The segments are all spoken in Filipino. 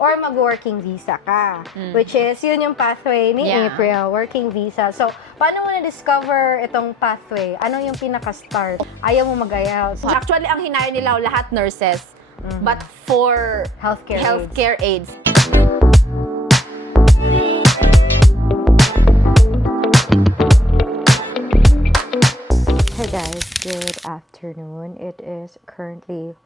or mag-working visa ka. Which is, yun yung pathway ni April, working visa. So, paano mo na-discover itong pathway? Ano yung pinaka-start? Ayaw mo mag-IELTS? Actually, ang hinayo nila lahat nurses, but for healthcare aides. Hey guys, good afternoon. It is currently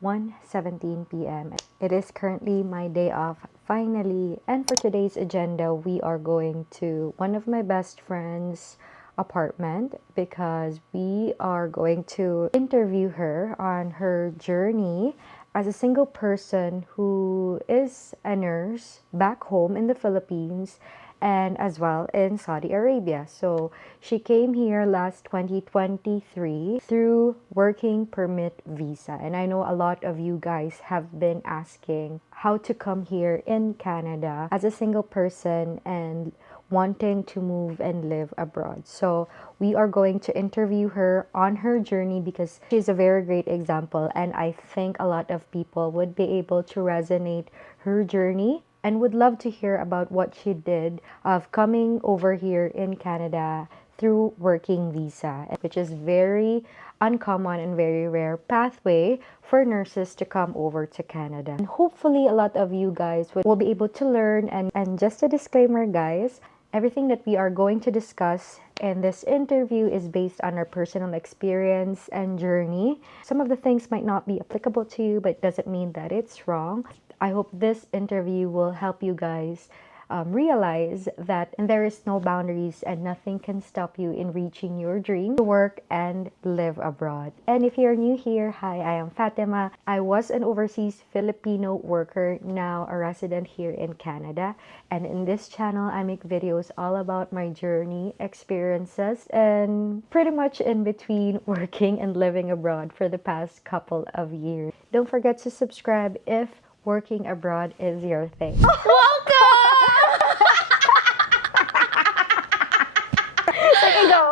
1:17 p.m. It is currently my day off, finally. And for today's agenda, we are going to one of my best friends' apartment because we are going to interview her on her journey as a single person who is a nurse back home in the Philippines and as well in Saudi Arabia. So she came here last 2023 through working permit visa. And I know a lot of you guys have been asking how to come here in Canada as a single person and wanting to move and live abroad. So we are going to interview her on her journey because she's a very great example, and I think a lot of people would be able to resonate her journey and would love to hear about what she did of coming over here in Canada through working visa, which is very uncommon and very rare pathway for nurses to come over to Canada. And hopefully a lot of you guys will be able to learn, and just a disclaimer guys, everything that we are going to discuss in this interview is based on our personal experience and journey. Some of the things might not be applicable to you, but it doesn't mean that it's wrong. I hope this interview will help you guys realize that there is no boundaries and nothing can stop you in reaching your dream to work and live abroad. And if you're new here, hi, I am Fatima. I was an overseas Filipino worker, now a resident here in Canada. And in this channel, I make videos all about my journey, experiences, and pretty much in between working and living abroad for the past couple of years. Don't forget to subscribe if working abroad is your thing. Welcome!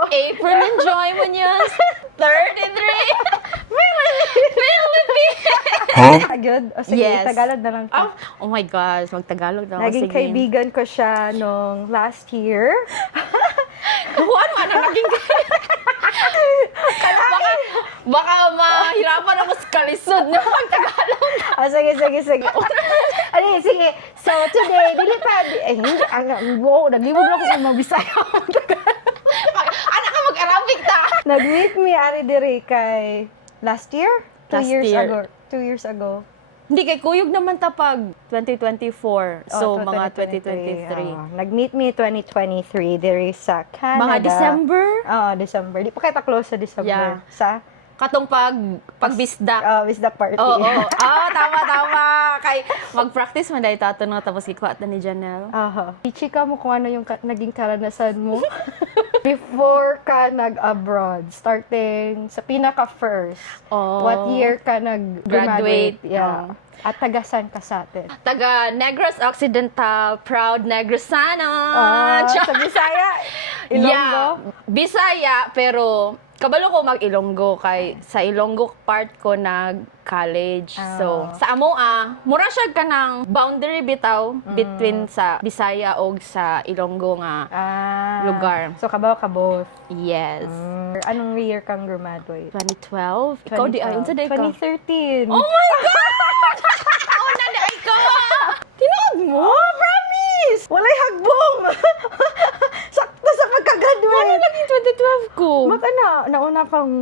April and Joy Munoz, 33, Philippines! Good? O sige, Yes. Tagalog na lang. Oh my gosh, mag-Tagalog na ako. Naging Sige. kaibigan ko siya nung last year. Ano naging baka mahirapan ako sa kalisod na mag-Tagalog. Sige. Ano, sige. So, today, hindi, naglibog na ako kung mag-Bisaya. Anak ka mag-Arabic ta! Nag-meet me ari diri kay last year? 2 Last years year. ago. 2 years ago. Hindi, kay Kuyog naman tapag 2024. So, mga 2023. Nag-meet me 2023 diri sa Canada. Mga December? Oo, December. Di pa kita close sa December. Yeah. Sa? Katong pagbisdak. Bisdak party. Oo. Tama. Kay mag-practice man dahil tatanong tapos ikuha ni Janelle. Aha. I-chika mo kung ano yung naging karanasan mo before ka nag-abroad. Starting sa pinaka-first. What year ka nag-graduate? Graduate. Yeah. At tagasan ka sa atin? Taga Negros Occidental, proud Negrosano. Sa Bisaya? Ilonggo? Yeah, Bisaya, pero kabalo ko mag-Ilonggo kay sa Ilonggo part ko nag-college. So, sa Amoa, mura siya ka ng boundary bitaw between sa Bisaya o sa Ilonggo nga lugar. So, kabaw ka both? Yes. Anong year kang graduate? 2012? Ikaw di ay, unsa day ka? 2013. Oh my God! Una na ikaw! Tinood mo? Oh, promise! Walay hagbong! Sakto sa pagka-graduate. Ano naging 2012 ko? Maka nauna kang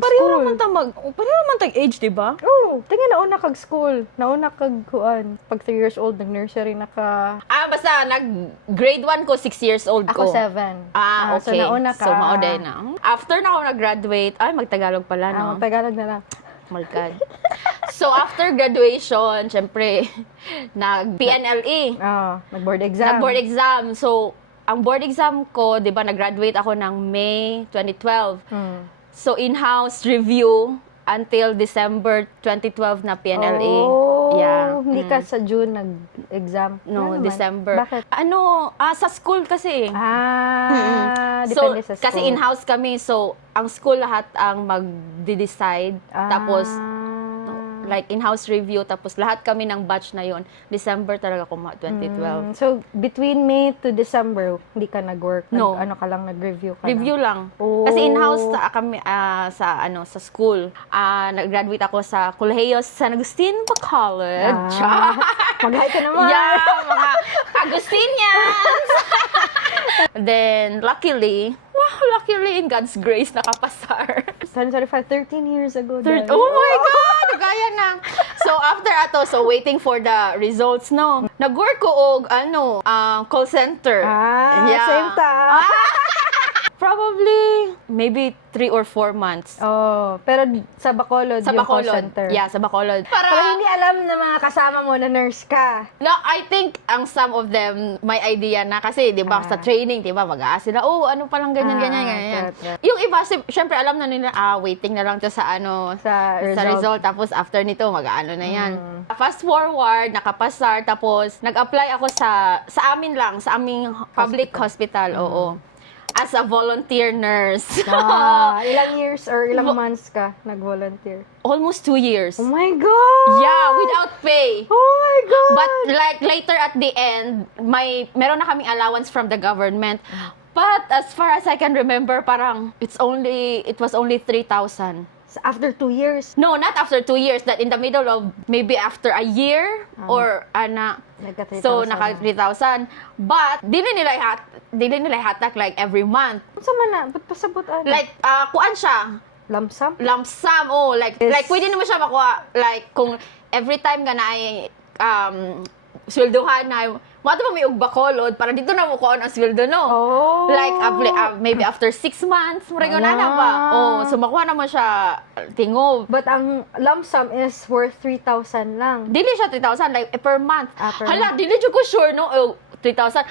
Pareho nag-school. naman tag age, di ba? Oo, tingin nauna kag school. Nauna kag kuan. Pag 3 years old, nag-nursery na ka. Basta nag-grade 1 ko, 6 years old ko. Ako 7. Okay. So, nauna ka. So, mauday na. After na ako nag-graduate, mag-Tagalog pala, no? Tagalog na lang. Oh my God. So, after graduation, syempre, nag-PNLE. Nag-board exam. Nag-board exam. So, ang board exam ko, di ba, nag-graduate ako ng May 2012. So, in-house review until December 2012 na PNLE. Yeah. Hindi ka sa June nag-exam? No, Ano naman? December. Bakit? Sa school kasi. Depende So, sa school. kasi in-house kami. So, ang school lahat ang mag-decide. Tapos, like in-house review, tapos lahat kami ng batch na yon December talaga 2012. So, between May to December, hindi ka nag-work? No. Ano ka lang, nag-review ka Review lang. Oh. Kasi in-house kami sa school. Nag-graduate ako sa Colegio San Agustin College. Mag-hi ka naman. Yeah, mga Agustinians. Then, luckily in God's grace, nakapasar. 13 years ago. guys. Oh my God! Gaya na. So, after so waiting for the results, no? Nag-work ko og, call center. Same time. Probably, maybe 3 or 4 months. Oh, pero sa Bacolod Sa yung call Bacolod. center. Yeah, sa Bacolod. Pero hindi alam na mga kasama mo na nurse ka. No, I think ang some of them may idea na kasi 'di ba sa training, 'di ba, mag-aas sila, ano pa lang ganyan. Yung iba syempre alam na nila, waiting na lang to sa Sa result, tapos after nito mag-aano na 'yan. Fast forward, nakapasar, tapos nag-apply ako sa amin lang, sa aming public hospital, oo. As a volunteer nurse. Ilang years or ilang months ka nag-volunteer? Almost 2 years. Oh my God! Yeah, without pay. Oh my God! But like later at the end, meron na kaming allowance from the government. But as far as I can remember, parang it was only 3,000. After 2 years? No, not after 2 years. That in the middle of maybe after a year or so naka 3,000. But dili nila hatak like every month. Sa man ba't pasabot Like kuan siya. Lump sum? Lump sum, like pwede naman siya makuha like kung every time nga na ay sweldohan na mo may og Bacolod para dito na mo kuon ang sweldo, no? Oh. Like maybe after 6 months murag na ba. So makuha naman siya tingob. But ang lump sum is worth 3,000 lang. Dili siya 3,000 like per month. Hala, dili jud ko sure, no? 3,000.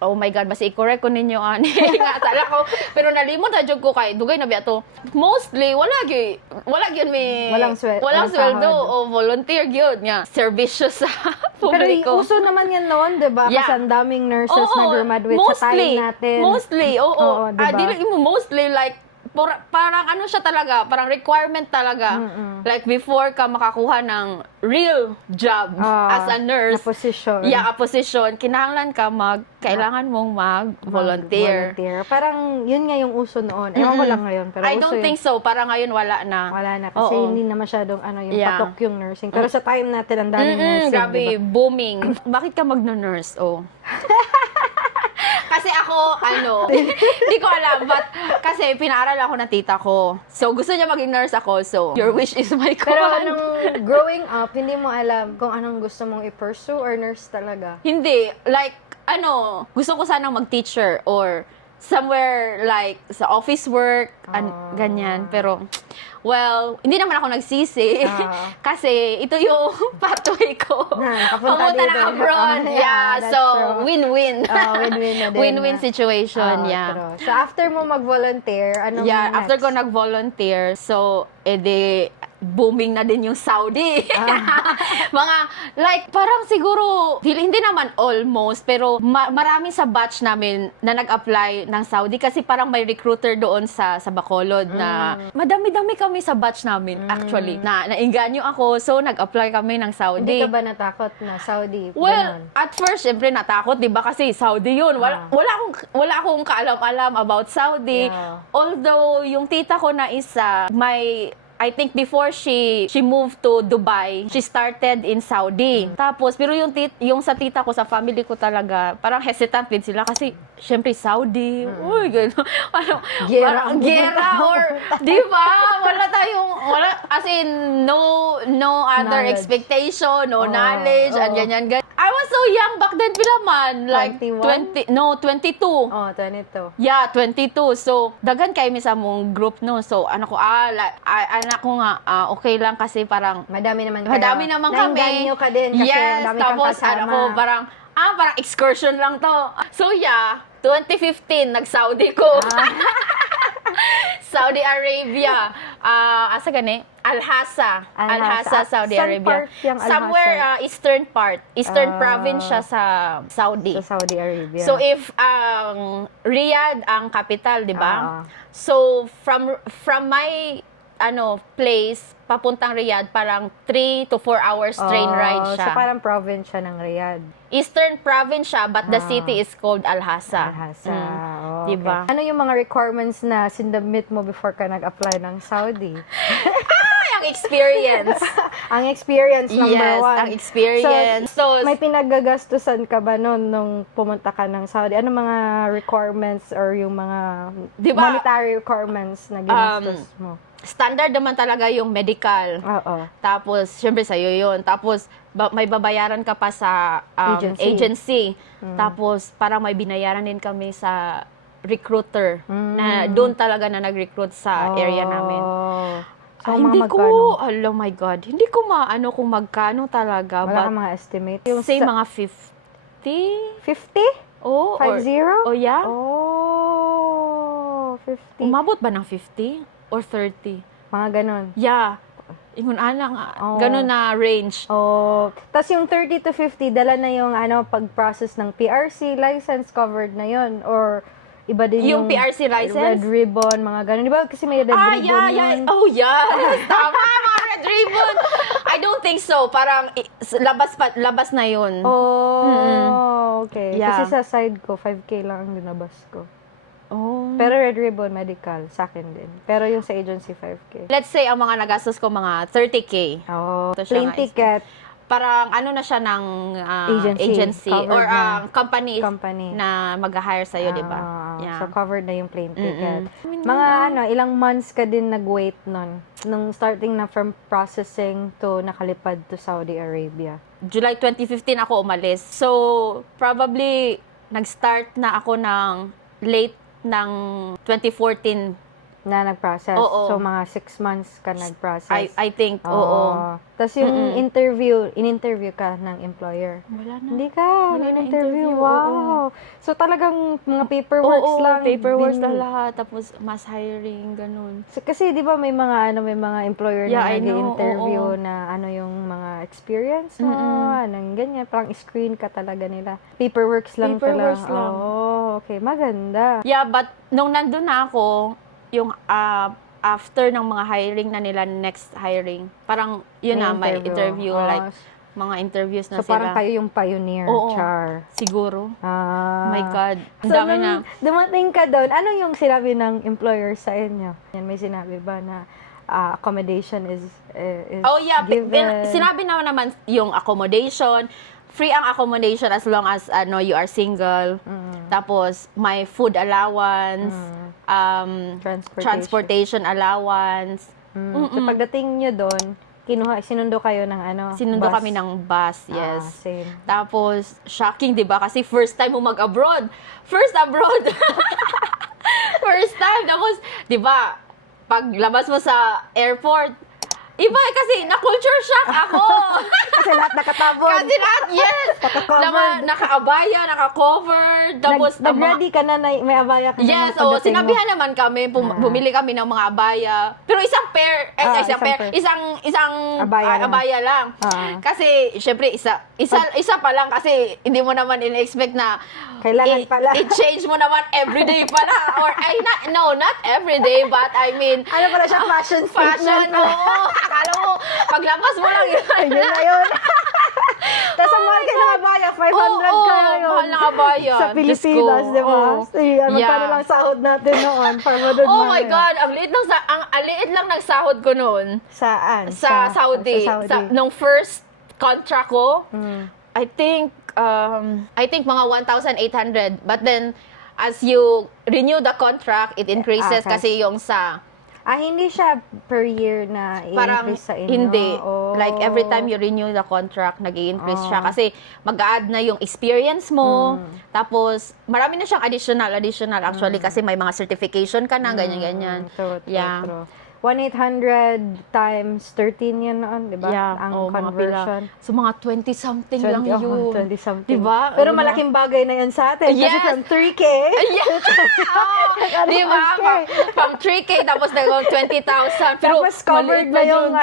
Oh my God, basi i-correct ko ninyo ani. Nga tala ko. Pero nalimot na jud ko kay dugay na biya to. Mostly wala gyud may walang sweldo o volunteer gyud nga. Serbisyo sa Pero publiko. uso naman yan noon, 'di ba? Yeah. Kasi ang daming nurses na graduate sa time natin. Mostly, oo. Diba? Dili mo mostly like parang ano siya talaga, parang requirement talaga. Like before ka makakuha ng real job as a nurse, na position. Yeah, a position, kinahanglan ka kailangan mong mag-volunteer. Parang yun nga yung uso noon. Ewan ko lang ngayon. Pero I don't think so. Parang ngayon wala na. Wala na. Kasi hindi na masyadong yung patok yung nursing. Pero sa time natin, ang daming nursing. Grabe, diba? booming. Bakit ka mag-nurse? Kasi ako, hindi ko alam, but kasi pinaaral ako ng tita ko. So, gusto niya maging nurse ako, so, your wish is my Pero command. nung growing up, hindi mo alam kung anong gusto mong i-pursue or nurse talaga? Hindi. Like, gusto ko sanang mag-teacher or somewhere like sa office work, ganyan. Pero, well, hindi naman ako nagsisi. Kasi ito yung pathway ko. Nakapunta Pamunta dito. ng abroad. Yeah, so true. win-win. Win-win na din. Win-win situation, yeah. True. So, after mo mag-volunteer, anong Yeah, next? after ko nag-volunteer, so, edi, booming na din yung Saudi. Mga, like, parang siguro, hindi naman almost, pero marami sa batch namin na nag-apply ng Saudi kasi parang may recruiter doon sa Bacolod na madami-dami kami sa batch namin, actually, na nainganyo ako, so nag-apply kami ng Saudi. Hindi ka ba natakot na Saudi? Well, Ganon. at first, syempre natakot, 'di ba? Kasi Saudi 'yun. Wala akong kaalam-alam about Saudi. Yeah. Although yung tita ko na isa, I think before she moved to Dubai, she started in Saudi. Tapos pero yung sa tita ko, sa family ko talaga, parang hesitant din sila kasi syempre Saudi. Uy, gano'n. Gera or 'di ba? Wala as in no other Knowledge. expectation, no knowledge, and ganyan. I was so young back then, pila man, like 21? 22. Oh, 22. Yeah, 22. So, dagan kay mi sa mong group no. So, anak ko nga, okay lang kasi parang Madami naman kami. Nainganyo ka din kasi yes, dami kang tapos kasama. parang excursion lang to. So, yeah, 2015, nag-Saudi ko. Saudi Arabia. Asa gani? Al-Hasa, Saudi Saan Arabia. part yung Al-Hasa? Somewhere eastern part. Eastern province siya sa Saudi. Sa Saudi Arabia. So if Riyadh ang capital, 'di ba? So from my place papuntang Riyadh, parang 3 to 4 hours train ride siya. So parang province siya ng Riyadh. Eastern province siya, but the city is called Al-Hasa. Al-Hasa. Diba? Ano yung mga requirements na sinubmit mo before ka nag-apply ng Saudi? Ang experience. Ang experience, number Yes, one. ang experience. So, May pinagagastusan ka ba noon nung pumunta ka ng Saudi? Ano mga requirements or yung mga Diba, monetary requirements na ginastos mo? standard naman talaga yung medical. Oo. Tapos, syempre sa'yo yun. Tapos, may babayaran ka pa sa agency. Tapos, parang may binayaran din kami sa recruiter na doon talaga na nag-recruit sa area namin. So, Hindi mga ko, magkano? oh my God, hindi ko maano kung magkano talaga. Wala But, kang mga estimate? say mga 50? 50? Oh, 50? oh yeah? Oh, 50. Umabot ba ng 50? Or 30? Mga ganon. Yeah. Ingon alang, Oh. ganun na range. Oh, tas yung 30 to 50, dala na yung pag-process ng PRC license covered na yon or iba din Yung PRC license? Red ribbon, mga ganun. Di ba kasi may red ribbon Yeah. yun? Oh, yes. Tama, mga red ribbon. I don't think so. Parang labas na yun. Oh, okay. Yeah. Kasi sa side ko, 5K lang ang dinabas ko. Oh. Pero red ribbon, medical, sa akin din. Pero yung sa agency, 5K. Let's say, ang mga nagastos ko, mga 30K. Oh, Ito siya plane nga, ticket, Parang ano na siya ng agency Covered or na. company company. na mag-hire sa'yo, di ba? Ah, So, covered na yung plane ticket. Mga ilang months ka din nag-wait nun? Nung starting na from processing to nakalipad to Saudi Arabia. July 2015 ako umalis. So, probably, nag-start na ako ng late ng 2014. Na nag-process. Oo. So, mga 6 months ka nag-process. I think, oo. Tapos yung in-interview ka ng employer. Wala na. Hindi ka, Wala na in-interview. interview, Wow. So, talagang mga paperworks Oo, lang. paperworks na lahat. Tapos, mass hiring, ganun. So, kasi di ba may mga employer Yeah, na I know, nag-interview oo. na ano yung mga experience mo, anong ganyan, parang screen ka talaga nila. Paperworks lang Paperworks pala. lang. Oh, okay, maganda. Yeah, but nung nandun na ako, yung after ng mga hiring na nila, next hiring, parang yun na, may interview, like, mga interviews na So, parang sila. kayo yung pioneer, Oo. Char. Siguro. Ah. My God. Ang So, dami nung na. dumating ka doon, ano yung sinabi ng employer sa inyo? Yan, may sinabi ba na accommodation is Oh yeah, given? sinabi naman yung accommodation, free ang accommodation as long as you are single. Tapos may food allowance, transportation allowance. So, pagdating nyo doon, sinundo kayo ng Sinundo bus? kami ng bus, yes. Same. Tapos shocking, 'di ba? Kasi first time mo mag-abroad. First abroad. First time. Tapos 'di ba? Paglabas mo sa airport, iba kasi na-culture shock ako. Kasi lahat nakatabon. Kasi lahat, yes. Naka-abaya, naka-covered. Tapos, Nag-ready ka na, may abaya ka yes, na. oo. Sinabihan naman kami, bumili kami ng mga abaya. Pero isang pair, isang abaya lang. Kasi, syempre, isa pa lang kasi hindi mo naman in-expect na Kailangan pala. I-change mo naman everyday pala. Or, not everyday, but I mean, Ano pala siya, fashion statement? fashion, oo. Akala mo, paglabas mo lang yun. Ayun na yun. Tapos ang mahal kayo ng abaya, 500 kayo yun. Mahal ng abaya. Sa Pilipinas, di ba? Magkano Yeah. lang sahod natin noon? 500 Oh my God, ang liit lang ng sahod ko noon. Saan? Sa Saudi. Nung first contract ko, I think mga 1,800. But then, as you renew the contract, it increases Okay. kasi yung sa hindi siya per year na parang i-increase sa inyo? hindi. Oh. Like every time you renew the contract, nag-i-increase siya kasi mag-add na yung experience mo. Tapos marami na siyang additional actually kasi may mga certification ka na ganyan-ganyan. True. Yeah. 1,800 times 13 yan noon, di ba? Yeah. Ang mga conversion. pila. So mga 20-something lang yun. 20-something. Diba? Pero malaking bagay na yan sa atin. Yes. Kasi from 3K. Di ba? From 3K tapos nagawang 20,000. Pero Tapos covered maliit na yung dun.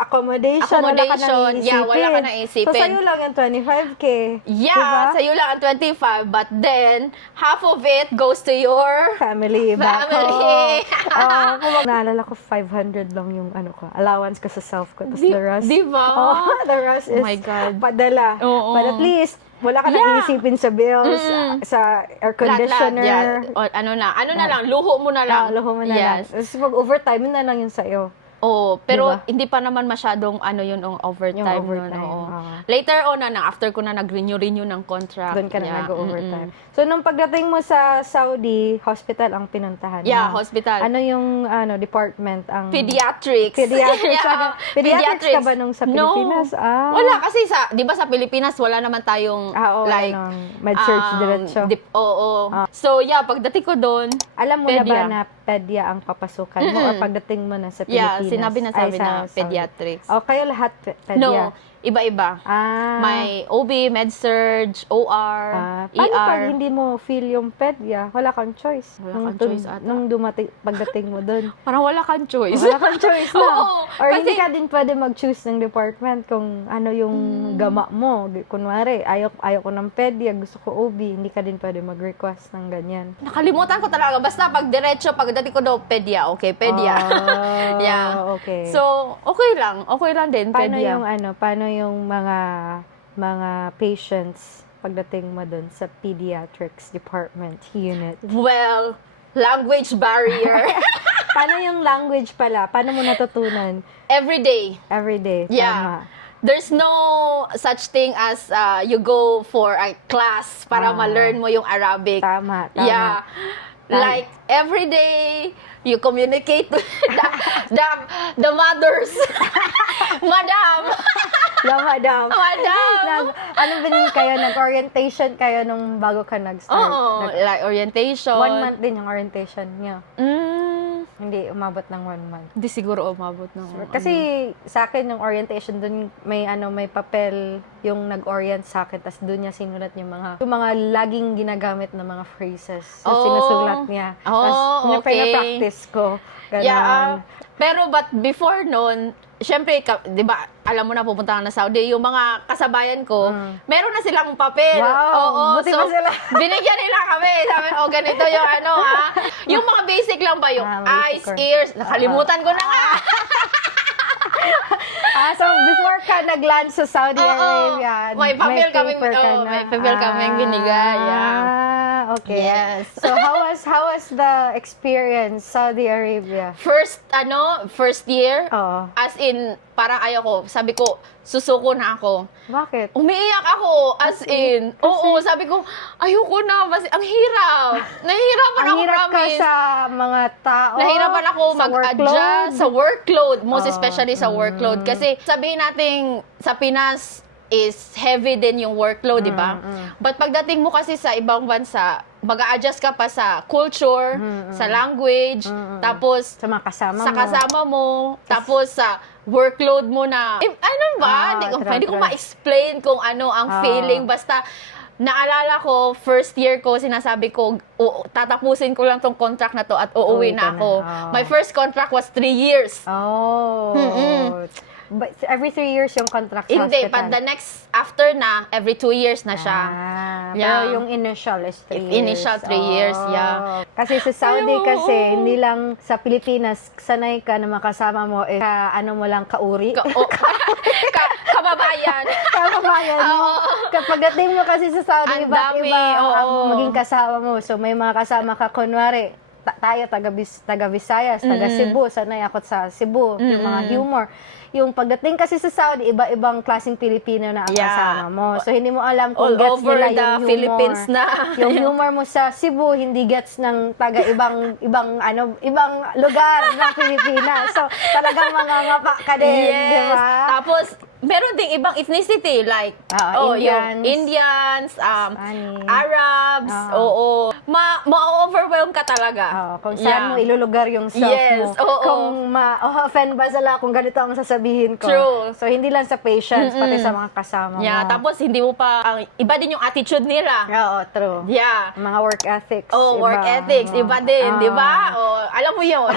accommodation. Accommodation. Yeah, wala ka na So, isipin. sa'yo lang yung 25K. Yeah, diba? sa'yo lang ang 25, but then, half of it goes to your Family. Back family. home. Kung naalala ko, 500 500 lang yung ano ko, allowance ko sa self ko. Tapos Di- the rest, di ba? Oh, the rest is Oh my God. padala. Oo. But at least, wala ka nang isipin sa bills, sa air conditioner. O, ano na lang, luho mo na lang. Luho mo na lang. Yes. Tapos mag-overtime, yun na lang yun sa'yo. Oo, pero Diba? hindi pa naman masyadong ano yun ang overtime. Yung overtime, oo. oo. Later on after ko na nag-renew ng contract. Doon ka na yeah, nag-overtime. So, nung pagdating mo sa Saudi, hospital ang pinuntahan Yeah, mo. hospital. Ano yung department? Ang Pediatrics. Pediatrics. Yeah, Pediatrics ka ba nung sa Pilipinas? No. Ah. Wala kasi di ba sa Pilipinas wala naman tayong Oo, like med-surg diretso. Oo. So yeah, pagdating ko doon, Alam mo na ba pedia. na pedya ang papasukan mo or pagdating mo na sa yeah, Pilipinas? sinabi na Ay, na Saudi. pediatrics. O, kayo lahat pedya? No, iba-iba. Ah. May OB, med-surg, OR, Paano ER. pag hindi mo feel yung pedya? Wala kang choice. Wala kang choice ata. Nung pagdating mo doon. Parang wala kang choice. Wala kang choice na. Oo, Or hindi kasi- ka din pwede mag-choose ng department kung ano yung gama mo. Kunwari, ayaw ko ng pedya, gusto ko OB, hindi ka din pwede mag-request ng ganyan. Nakalimutan ko talaga. Basta pag diretso, pagdating ko daw, pedya. Okay, pedya. Oh, Yeah. okay. So, okay lang. Okay lang din, paano pedya. paano yung mga patients pagdating mo doon sa pediatrics department unit? Well, language barrier. Paano yung language pala? Paano mo natutunan Every day. every day? Yeah. Tama. There's no such thing as you go for a class para ma-learn mo yung Arabic. Tama. Yeah. Like, every day, you communicate with the mothers. Madam! Madam. Madam! Ano ba din kayo? Nag-orientation kayo nung bago ka nag-start? Oo, like orientation. 1 month din yung orientation niyo. Hindi umabot ng 1 month. Hindi siguro umabot ng Kasi sa akin yung orientation dun may papel yung nag-orient sa akin tas doon niya sinulat yung mga laging ginagamit na mga phrases. So sinusulat niya. Tas okay. practice ko. Ganon. Yeah. Pero but before noon, syempre, 'di ba, alam mo na pupunta ka na Saudi, yung mga kasabayan ko, meron na silang papel. Wow, Oo, buti pa sila. binigyan nila kami. Sabi, ganito yung yung mga basic lang ba, yung eyes, basic ears, nakalimutan ko na nga. So before ka nag-land sa Saudi Arabia, may papel kaming binigay. Yeah. Okay. Yes. So how was the experience Saudi Arabia? First year, Oo. as in, parang ayoko. Sabi ko, susuko na ako. Bakit? Umiiyak ako, as in. Oo, sabi ko, ayoko na. Ang hirap. Nahihirapan Ang ako, hirap ka promise. sa mga tao. Nahirapan ako sa mag-adjust sa workload. Most Oo. especially sa workload. Kasi sabihin natin, sa Pinas is heavy din yung workload, di ba? But pagdating mo kasi sa ibang bansa, mag-a-adjust ka pa sa culture, sa language, tapos Sa mga kasama sa mo. kasama mo, tapos sa workload mo na, ano ba? Hindi ko ma-explain kung ano ang feeling. Basta, naalala ko, first year ko, sinasabi ko, tatapusin ko lang tong contract na to at uuwi Uuwi na ka ako. na. Oh. My first contract was 3 years. Oh. But every 3 years yung contract sa Hindi, hospital. but the next, after na, every 2 years na siya. Pero yung initial is 3 years. Initial 3 years, yeah. Kasi sa Saudi kasi, hindi lang sa Pilipinas, sanay ka na makasama mo, ano mo lang, kauri. Kababayan. Kababayan mo. Kapag dating mo kasi sa Saudi, Ang iba't dami, iba ang oo. maging kasama mo. So, may mga kasama ka, kunwari, tayo, taga Visayas, taga Cebu, sanay ako sa Cebu, yung mga humor. Yung pagdating kasi sa Saudi, iba-ibang klaseng Pilipino na ang Yeah. kasama mo. So, hindi mo alam kung All gets over nila the yung humor. Philippines na. Yung humor mo sa Cebu, hindi gets ng taga ibang lugar ng Pilipinas. So, talagang mangangapa ka din, di Yes. ba? Tapos, meron ding ibang ethnicity like Indians. yung Indians, Spanish. Arabs, ma-overwhelm ka talaga. Kung saan mo ilulugar yung self Yes, mo. oo. Kung ma-offend ba sila kung ganito ang sasabihin ko. True. So, hindi lang sa patients, pati sa mga kasama mo. Yeah, tapos hindi mo pa, iba din yung attitude nila. Oo, true. Yeah. Mga work ethics. Work ethics, iba din, di ba? Alam mo yun.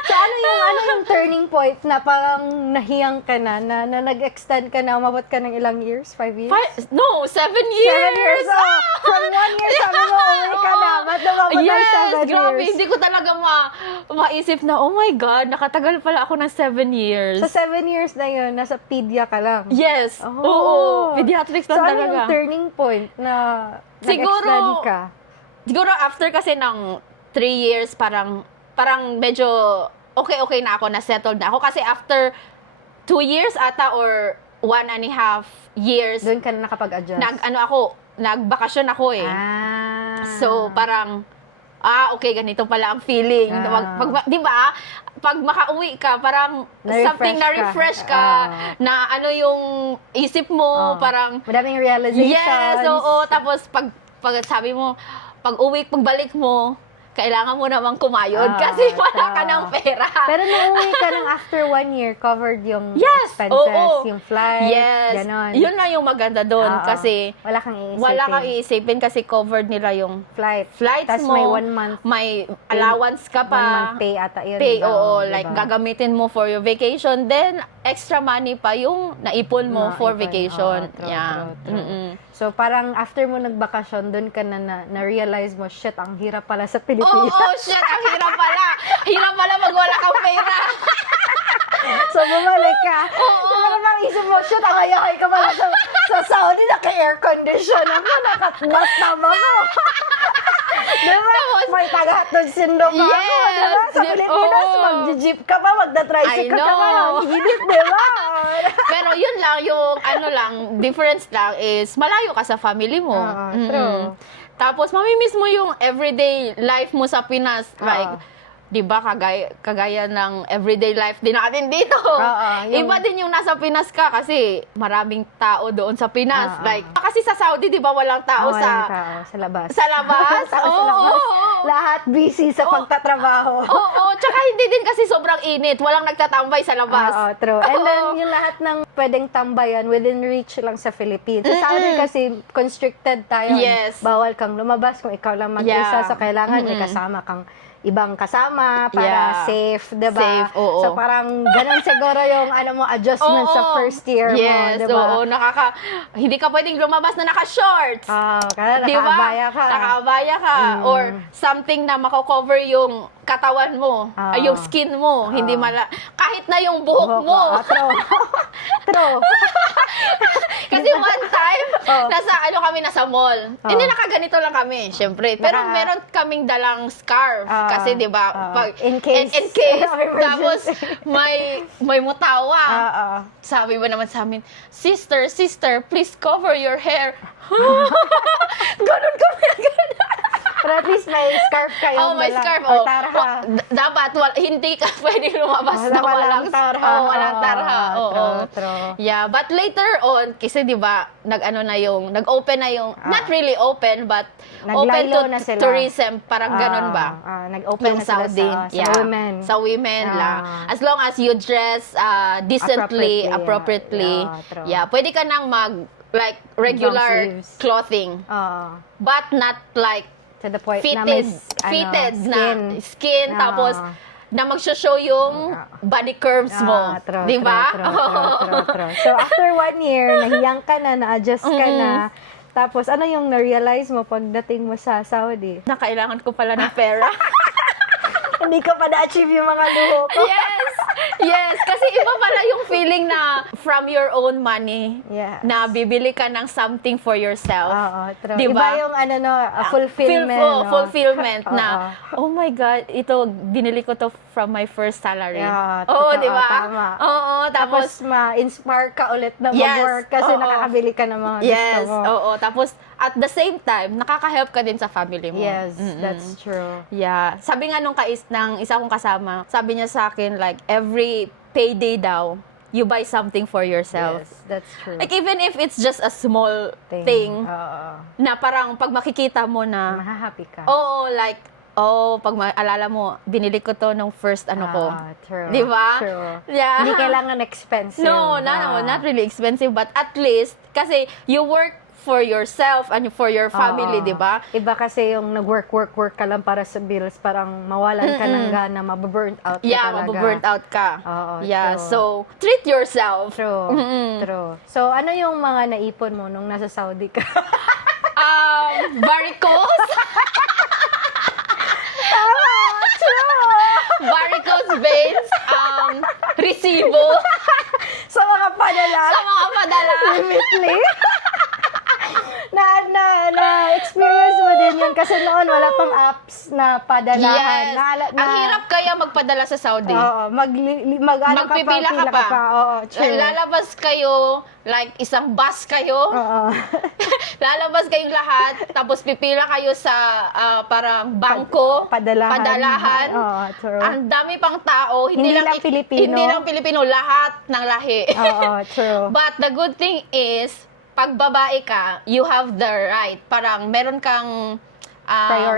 So, ano yung turning point na parang nahiyang ka na nag-extend ka na, umabot ka ng ilang years? 5 years? No, 7 years! 7 years, oh! From 1 year, sabi mo, uwi ka na. Ba't lumabot ng 7 Yes, years? grabe. Hindi ko talaga maisip na, oh my God, nakatagal pala ako ng 7 years. Sa 7 years na yun, nasa pedia ka lang. Yes. Oh. Oo. Pediatrics lang So, ano talaga. yung turning point na Siguro, nag-extend ka? Siguro after kasi ng 3 years, parang medyo okay na ako, na-settled na ako. Kasi after 2 years ata or 1.5 years, Doon ka na nakapag-adjust? nagbakasyon ako eh. Ah. So, parang, okay, ganito pala ang feeling. Di ba? Pag makauwi ka, parang something na-refresh ka, na ano yung isip mo, parang, madaming realizations. yes, oo. Tapos, pag sabi mo, pagbalik mo, kailangan mo namang kumayod kasi wala ka ng pera. Pero nung uwi ka ng after 1 year, covered yung Yes, expenses, yung flight, yes. ganon. Yun na yung maganda doon kasi wala kang iisipin. wala kang iisipin kasi covered nila yung flights Tas mo. may 1 month. May allowance ka 1 pa. month pay ata yun. Pay, diba? oo. Diba? Like, gagamitin mo for your vacation. Then, extra money pa yung naipon mo for Naipon. vacation. True, Yeah. true. Mm-mm. So, parang after mo nagbakasyon, doon ka na-realize mo, shit, ang hirap pala sa Oo, Pilipinas. shit. Ang hirap pala. Hirap pala pag wala kang pera. So, bumalik ka. Diba naman isip mo, shit, ang hayay ka pala sa Saudi, naka-air condition ako, nakatmat naman ako. Diba? May taga-hotdog syndrome ako, Yes. diba? Sa Pilipinas, Oo. mag-jeep ka pa, magda-tricycle I ka pa, know. ang hidip, diba? Pero yun lang, yung difference lang is malayo ka sa family mo. Oo, Mm-mm. true. Tapos mamimiss mo yung everyday life mo sa Pinas. Like, di ba, kagaya ng everyday life din natin dito. Iba din yung nasa Pinas ka kasi maraming tao doon sa Pinas. Like, kasi sa Saudi, di ba, walang tao Walang tao sa labas. Sa labas? Tao sa labas. Lahat busy sa pagtatrabaho. Oo, tsaka hindi din kasi sobrang init. Walang nagtatambay sa labas. Oo, true. And then, yung lahat ng pwedeng tambayan within reach lang sa Philippines. Sa Saudi kasi, constricted tayo. Yes. Bawal kang lumabas kung ikaw lang mag-isa. Yeah. So, kailangan may kasama kang ibang kasama para Yeah. safe, diba? Safe, oo. So, parang ganun siguro yung adjustment sa first year mo, yes, diba? oo. Hindi ka pwedeng lumabas na naka-shorts. Kaya Di ba? nakaabaya ka. Nakaabaya ka. Or something na mako-cover yung katawan mo, yung skin mo. Hindi kahit na yung buhok mo. True. True. Kasi one time, nasa mall. Hindi, nakaganito lang kami, syempre. Pero meron kaming dalang scarf. Kasi, di ba, in case. In case. Emergency. Tapos, may mutawa. Sabi ba naman sa amin, sister, please cover your hair. Ganon kami na ganon. Pero at least may scarf kayo. May scarf. Or tarha. Dapat, hindi ka pwede lumabas na walang tarha. walang tarha. True. Yeah, but later on, kasi di ba, nag-open na yung, not really open, but open Naglaylo to na sila. tourism, parang ganon ba? Nag-open Yung na sila Saudi. sa women. Sa women lang. As long as you dress decently, appropriately. True. Yeah, pwede ka nang regular Long sleeves. clothing. But not like To the point na may fitted skin. skin, tapos na mag-show yung body curves mo. True, di ba? True. So, after 1 year, nahiyang ka na, na-adjust ka na, tapos ano yung na-realize mo pagdating mo sa Saudi? Na kailangan ko pala ng pera. Hindi ka pa na-achieve yung mga luho ko. Yes, kasi iba pala yung feeling na from your own money, Yes. na bibili ka ng something for yourself. True. Di ba? Iba yung fulfillment. Fulfillment na, oh my God, ito, binili ko to from my first salary. Oo, di ba? Tama. Oo, Tapos ma-inspire ka ulit na mag-work kasi nakakabili ka ng mga gusto mo. Oo. Tapos, at the same time, nakaka-help ka din sa family mo. Yes, that's true. Yeah. Sabi nga ng isa kong kasama, sabi niya sa akin, like, every payday daw, you buy something for yourself. Yes, that's true. Like, even if it's just a small thing, Oo. na parang pag makikita mo na, Mahahappy ka. oh, like, pag maalala mo, binili ko to nung first ko. True. Di ba? True. Yeah. Hindi kailangan expensive. No, not really expensive, but at least, kasi you work for yourself and for your family, di ba? Iba kasi yung nag-work ka lang para sa bills, parang mawalan ka ng gana, mababurnt out ka talaga. Mababurnt out ka. Oo, yeah, true. so, treat yourself. True. True. So, ano yung mga naipon mo nung nasa Saudi ka? Varicose? Varicose veins, resibo. Sa mga padala? Sa mga padala. Limitly? Na-experience mo din yun kasi noon wala pang apps na padalahan. Yes. Ang hirap kaya magpadala sa Saudi. Oo, Magpipila ka pa. Oo, true. Lalabas kayo, like isang bus kayo. Oo. Lalabas kayong lahat, tapos pipila kayo sa parang bangko. Padalahan. Oo, true. Ang dami pang tao. Hindi lang Pilipino. Hindi lang Pilipino, lahat ng lahi. Oo, true. But the good thing is, pag babae ka, you have the right. Parang meron kang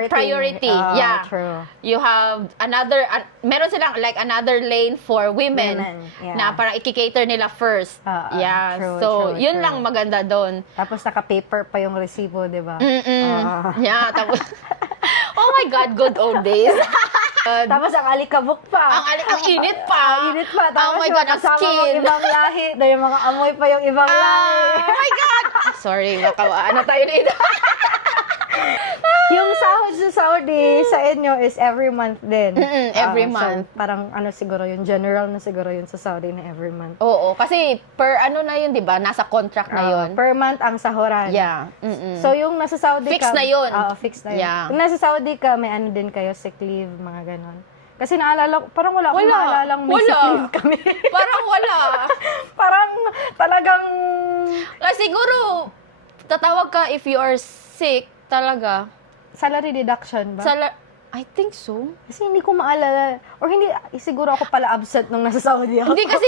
priority. Yeah. True. You have another, meron silang like another lane for women, yeah. na parang i-cater nila first. Yeah. True, So, true, yun true. lang maganda doon. Tapos naka-paper pa yung resibo, di ba? Yeah. Tapos, oh my God, good old days. Tapos ang alikabok pa. Ang init pa. Ang init pa. Tapos oh my God, ang kasama skin. mong ibang lahi. Yung mga amoy pa yung ibang lahi. Oh my God! Sorry, baka tayo dito. Yung sahod sa Saudi sa inyo is every month din. Every month. So, parang siguro yung general na siguro yun sa Saudi na every month. Oo, kasi per na yun, di ba? Nasa contract na yun. Per month ang sahuran. Yeah. So yung nasa Saudi Fix ka. na yun. Oo, fix na yun. Yeah. Kung nasa Saudi ka, may ano din kayo, sick leave, mga ganon. Kasi naalala ko, parang wala akong naalalang may sick leave kami. Parang wala. Parang talagang... Siguro, tatawag ka if you are sick, talaga. Salary deduction ba? I think so. Kasi hindi ko maalala. Or hindi, siguro ako pala absent nung nasa Saudi ako. Hindi kasi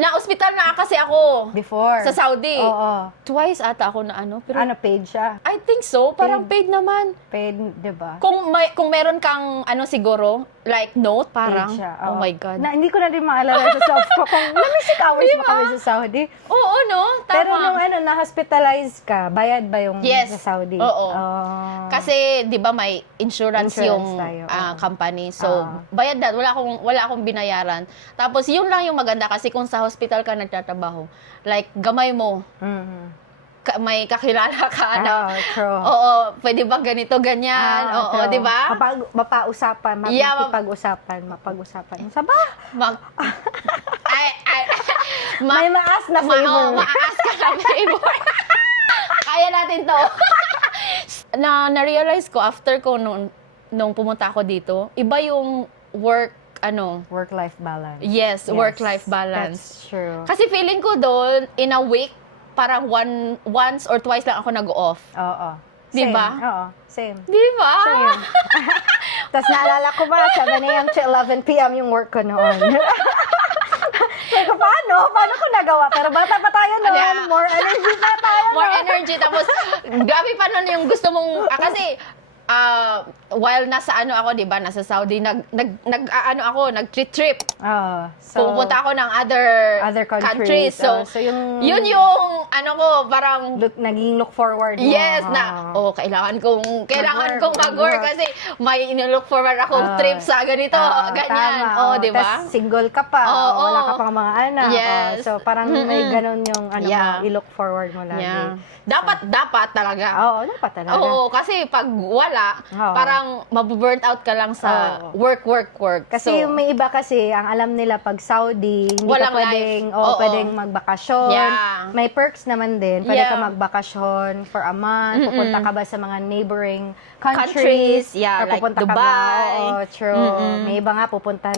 na-hospital na kasi ako. Before. Sa Saudi. Oo. Twice ata ako na pero Ano, paid siya? I think so. Parang paid naman. Paid, di ba? Kung meron kang siguro, like note, parang, Paid siya, oh oo. my God. Hindi ko na din maalala sa self ko kung namisik hours ba kami sa Saudi. Oo, no? Tama. Pero nung na-hospitalize ka, bayad ba yung Yes. sa Saudi? Oo. Kasi, di ba, may insurance yung tayo, oo. company. So, bayad na. Wala akong binayaran. Tapos, yun lang yung maganda kasi kung sa hospital ka nagtatrabaho, like, gamay mo, may kakilala ka na, true. oo, pwede ba ganito, ganyan, oo, true. di ba? Mapag-usapan, Yeah, mapag-usapan. Saba? May maas na favor. Maas ka na favor. Kaya natin to. Na-realize ko, after ko nung pumunta ako dito, iba yung Work-life balance. Yes, work-life balance. That's true. Kasi feeling ko doon, in a week, parang once or twice lang ako nag-off. Oo. Di Same. ba? Oo, same. Di ba? Same. Tapos naalala ko ba, 7 a.m. to 11 p.m. yung work ko noon. Sabi ko, paano ko nagawa? Pero bata pa tayo noon, Yeah. more energy pa tayo. More energy. Tapos, grabe pa nun yung gusto mong, kasi, while nasa ako, di ba, nasa Saudi, nag-trip. Pupunta ako ng other countries. So, yung yun yung, parang, naging look forward mo. yes, kailangan kong mag-work kasi may in-look forward akong trip sa ganito, ganyan. Tama. Di ba? Tas single ka pa. Oo. Wala ka pang mga anak. Yes. So, parang may ganun yung Yeah. mo, i-look forward mo lagi. Yeah. Dapat talaga. Oo, dapat talaga. Oo, kasi pag wala, Oo. parang mabu-burnt out ka lang sa work. Kasi So, may iba kasi, ang alam nila pag Saudi, hindi Walang ka pwedeng, life. Oo. pwedeng magbakasyon. Yeah. May perks naman din. Pwede Yeah. ka magbakasyon for a month. Pupunta ka ba sa mga neighboring countries? Yeah, Or like pupunta ka Dubai. ba? Oo, true. May iba nga pupunta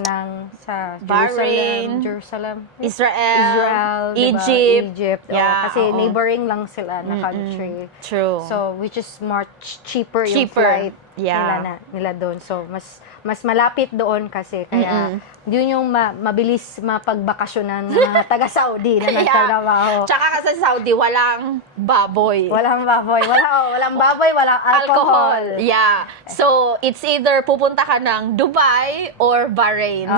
sa Bahrain. Jerusalem. Israel, diba? Egypt. Egypt. Oo, Yeah, kasi oo. neighboring lang sila na country. True. So, which is much cheaper yung flight. Yeah. nila doon. So mas malapit doon kasi kaya yun yung mabilis mapagbakasyonan ng mga taga-Saudi na nagtatrabaho. Tsaka kasi sa Saudi, walang baboy. Walang baboy, walang baboy, walang alcohol. Yeah. So, it's either pupunta ka ng Dubai or Bahrain.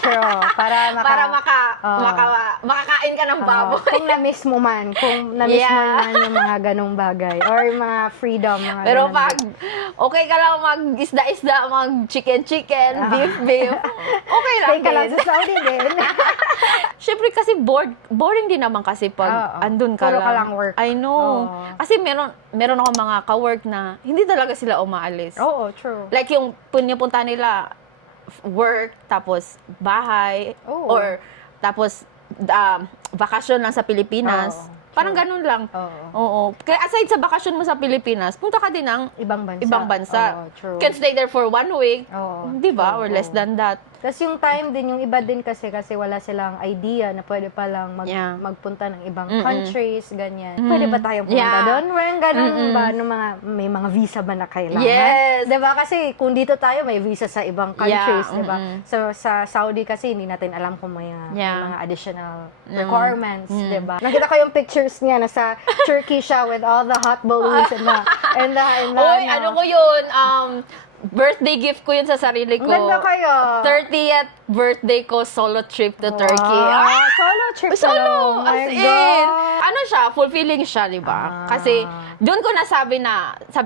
True. Para makakain ka ng baboy. Kung na-miss mo man yung mga ganong bagay or yung mga freedom. Mga Pero ganun. pag okay ka lang mag-isda-isda, mag-chicken-chicken, beef, okay lang Stay ka lang din. sa Saudi din. Siyempre kasi boring din naman kasi pag andun ka Puro lang. ka lang work. I know. Oo. Kasi meron ako mga ka-work na hindi talaga sila umaalis. Oo, true. Like yung punipunta nila work, tapos bahay, Oo. or tapos bakasyon lang sa Pilipinas. Oo. Parang ganun lang. Oo. Kaya aside sa bakasyon mo sa Pilipinas, punta ka din ng Ibang bansa. Oo, true. Can stay there for 1 week. Oo, Di ba? true, Or less than that. Tapos yung time din, yung iba din kasi wala silang idea na pwede palang Yeah. magpunta ng ibang countries, ganyan. Pwede ba tayong pumunta doon? Walang ganun ba? May mga visa ba na kailangan? Yes. Diba? Kasi kung dito tayo, may visa sa ibang countries, Yeah. diba? So, sa Saudi kasi, hindi natin alam kung may mga additional requirements, diba? Nakita ko yung pictures niya, nasa Turkey siya with all the hot balloons and the Oy, ano ko yun? Birthday gift ko yun sa sarili ko. Ang ganda kayo. 30th birthday ko, solo trip to Turkey. Wow. Solo trip Solo! Oh my As in, God. ano siya, fulfilling siya, di ba? Kasi, doon ko sabi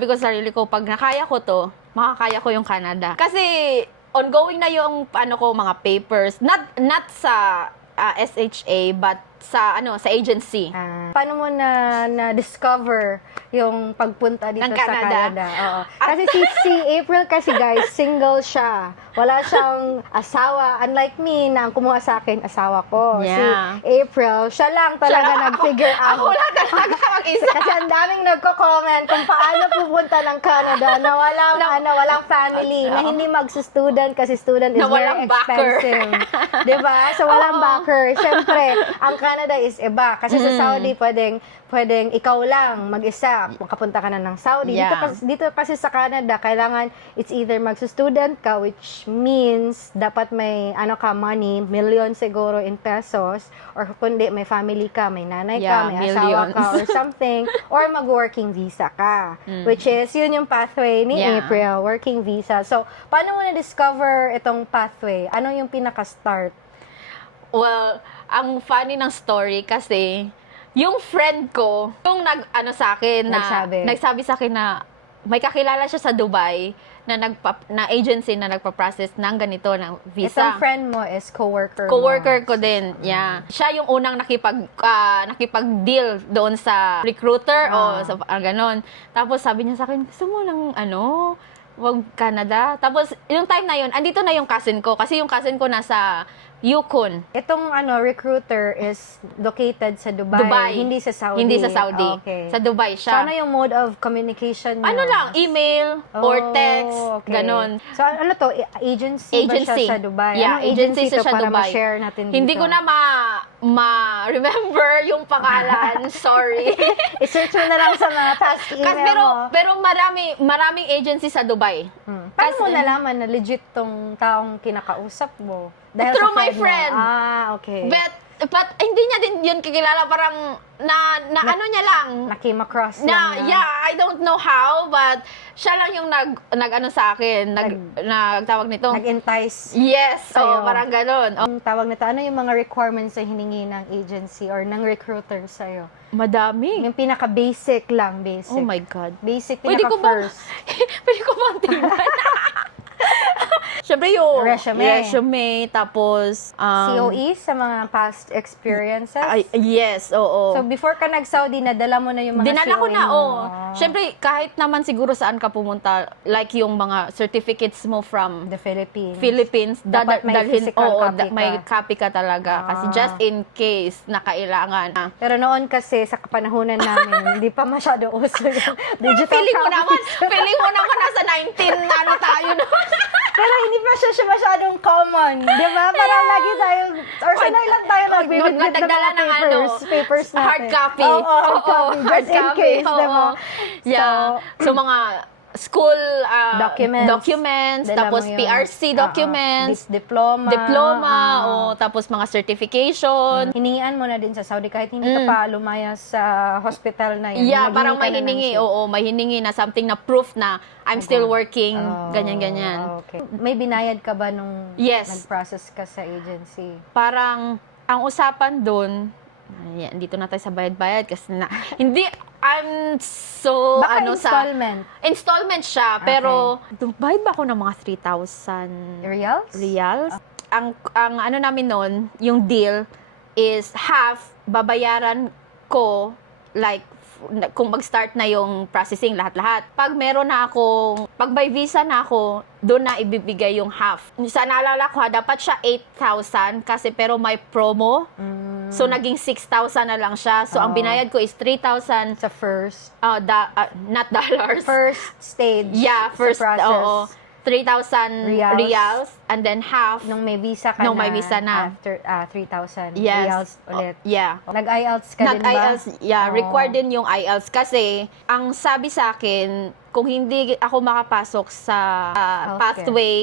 ko sa sarili ko, pag nakaya ko to, makakaya ko yung Canada. Kasi, ongoing na yung, mga papers. Not sa SHA, but sa agency. Paano mo na-discover yung pagpunta dito Ng sa Canada? Canada? Oo. Kasi si April kasi guys, single siya. Wala siyang asawa. Unlike me, na ang kumuha sa akin, asawa ko. Yeah. Si April, siya lang talaga nag-figure out. Ako lang talaga mag-isa. Kasi ang daming nagko-comment kung paano pupunta ng Canada na walang family, na hindi mag-student kasi student is Na very walang backer. expensive. 'Di ba? So walang backer. Siyempre, ang Canada is iba kasi sa Saudi pwedeng ikaw lang mag-isa makapunta ka na ng Saudi. Yeah. Dito kasi sa Canada, kailangan it's either mag-student ka, which means dapat may money, million siguro in pesos, or kundi may family ka, may nanay ka, Yeah, may asawa ka or something, or mag-working visa ka. Which is, yun yung pathway ni Yeah. April, working visa. So, paano mo na-discover itong pathway? Ano yung pinaka-start? Well, ang funny ng story kasi, yung friend ko, yung sa akin nagsabi sa akin na may kakilala siya sa Dubai na agency na nagpa-process ng ganito ng visa. Itong friend mo is coworker mo. Coworker ko din. Yeah. Siya yung unang nakipag-deal doon sa recruiter o sa ganon. Tapos sabi niya sa akin, gusto mo ng wag Canada? Tapos yung time na yun, andito na yung cousin ko kasi yung cousin ko nasa Yukon. Itong recruiter is located sa Dubai, hindi sa Saudi. Hindi sa Saudi. Okay. Sa Dubai siya. So, ano yung mode of communication niyo? Ano lang, email or text, okay. ganon. So, ano to? Agency ba siya sa Dubai? Yeah, Anong agency to siya sa para Dubai. ma-share natin dito? Hindi ko na ma-remember yung pangalan. Sorry. I-search mo na lang sa mga past email mo. Pero maraming agency sa Dubai. Paano mo nalaman na legit tong taong kinakausap mo? Dahil Through sa my mo? friend. Okay. But hindi niya din yun kakilala, parang ano niya lang. Na-came across lang na. Yeah, I don't know how, but siya lang yung nag-ano sa akin, nagtawag nito. Nag-entice. Yes, sa'yo. parang ganun. Ang tawag nito, ano yung mga requirements na hiningi ng agency or ng recruiter sa'yo? Madami. Yung pinaka-basic lang, basic. Oh my God. Basic, Pwede ko ba, pinaka-first. pwede ko bang tingnan? Siyempre yung Resume. tapos COE sa mga past experiences? yes, oo. So, before ka nag-Saudi, nadala mo na yung mga Dinala ko COE na, mo? Siyempre, kahit naman siguro saan ka pumunta, like yung mga certificates mo from The Philippines, Dapat may physical copy ka. may copy ka talaga. Kasi just in case na kailangan. Pero noon kasi, sa kapanahunan namin, hindi pa masyado uso yung digital Feeling mo naman nasa 19, tayo noon. Pero hindi pa siya masyadong common. Di ba? Parang lagi tayo, or sanay lang tayo nagbibigit ng Nagdala mga ng papers natin. hard copy. Oo, hard copy. Just in case, di ba? Yeah. So, mga school Documents. Dala tapos mo yung, PRC documents, diploma. o tapos mga certification. Hiningian mo na din sa Saudi kahit hindi ka pa lumayas sa hospital na yun. Yeah, Maghingi parang ka may na ng hiningi, shit. oo, may hiningi na something na proof na I'm still working, ganyan-ganyan. Okay. May binayad ka ba nung Yes. nag-process ka sa agency? Parang ang usapan doon, dito na tayo sa bayad-bayad kasi hindi I'm so Baka installment. Installment siya, pero bayad ba ako ng mga 3,000 Reals? reals? Ang ano namin noon, yung deal is half babayaran ko like kung mag-start na yung processing lahat-lahat. Pag meron na akong, pag may visa na ako, doon na ibibigay yung half. Sa naalala ko, dapat siya 8,000 kasi pero may promo. So, naging 6,000 na lang siya. So, ang binayad ko is 3,000. Sa first Not dollars. first stage Yeah, first, sa process. oo. 3,000 Reals. reals and then half. Nung may visa ka Nung na, may visa na. after 3,000 Yes. reals ulit. Yeah. Nag-IELTS ka din ba? Nag-IELTS, yeah, Oo. required din yung IELTS kasi ang sabi sa akin, kung hindi ako makapasok sa Healthcare. pathway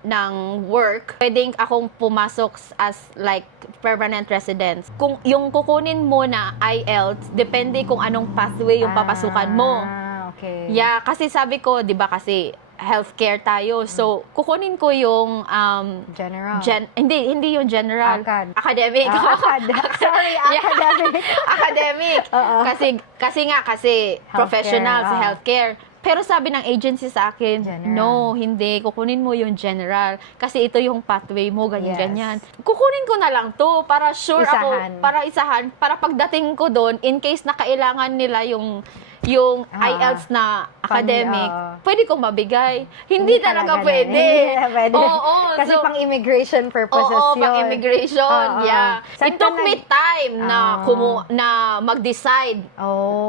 ng work, pwedeng akong pumasok as like permanent resident. Kung yung kukunin mo na IELTS, depende kung anong pathway yung papasukan mo. Okay. Yeah, kasi sabi ko, 'di ba kasi healthcare tayo. So, kukunin ko yung General. hindi yung general. Academic. Sorry, Yeah. academic. Academic. Oo. Kasi professional sa oo. healthcare. Pero sabi ng agency sa akin, General. no, hindi. Kukunin mo yung general. Kasi ito yung pathway mo, ganyan-ganyan. Kukunin ko na lang to para sure Isahan. ako, para pagdating ko doon, in case na kailangan nila yung IELTS na academic, pwede kong mabigay. Hindi talaga pwede. Hindi na pwede. Oo, Kasi so, pang immigration purposes oo, yun. pang immigration, Oo. yeah. Saan It ka took me time na mag-decide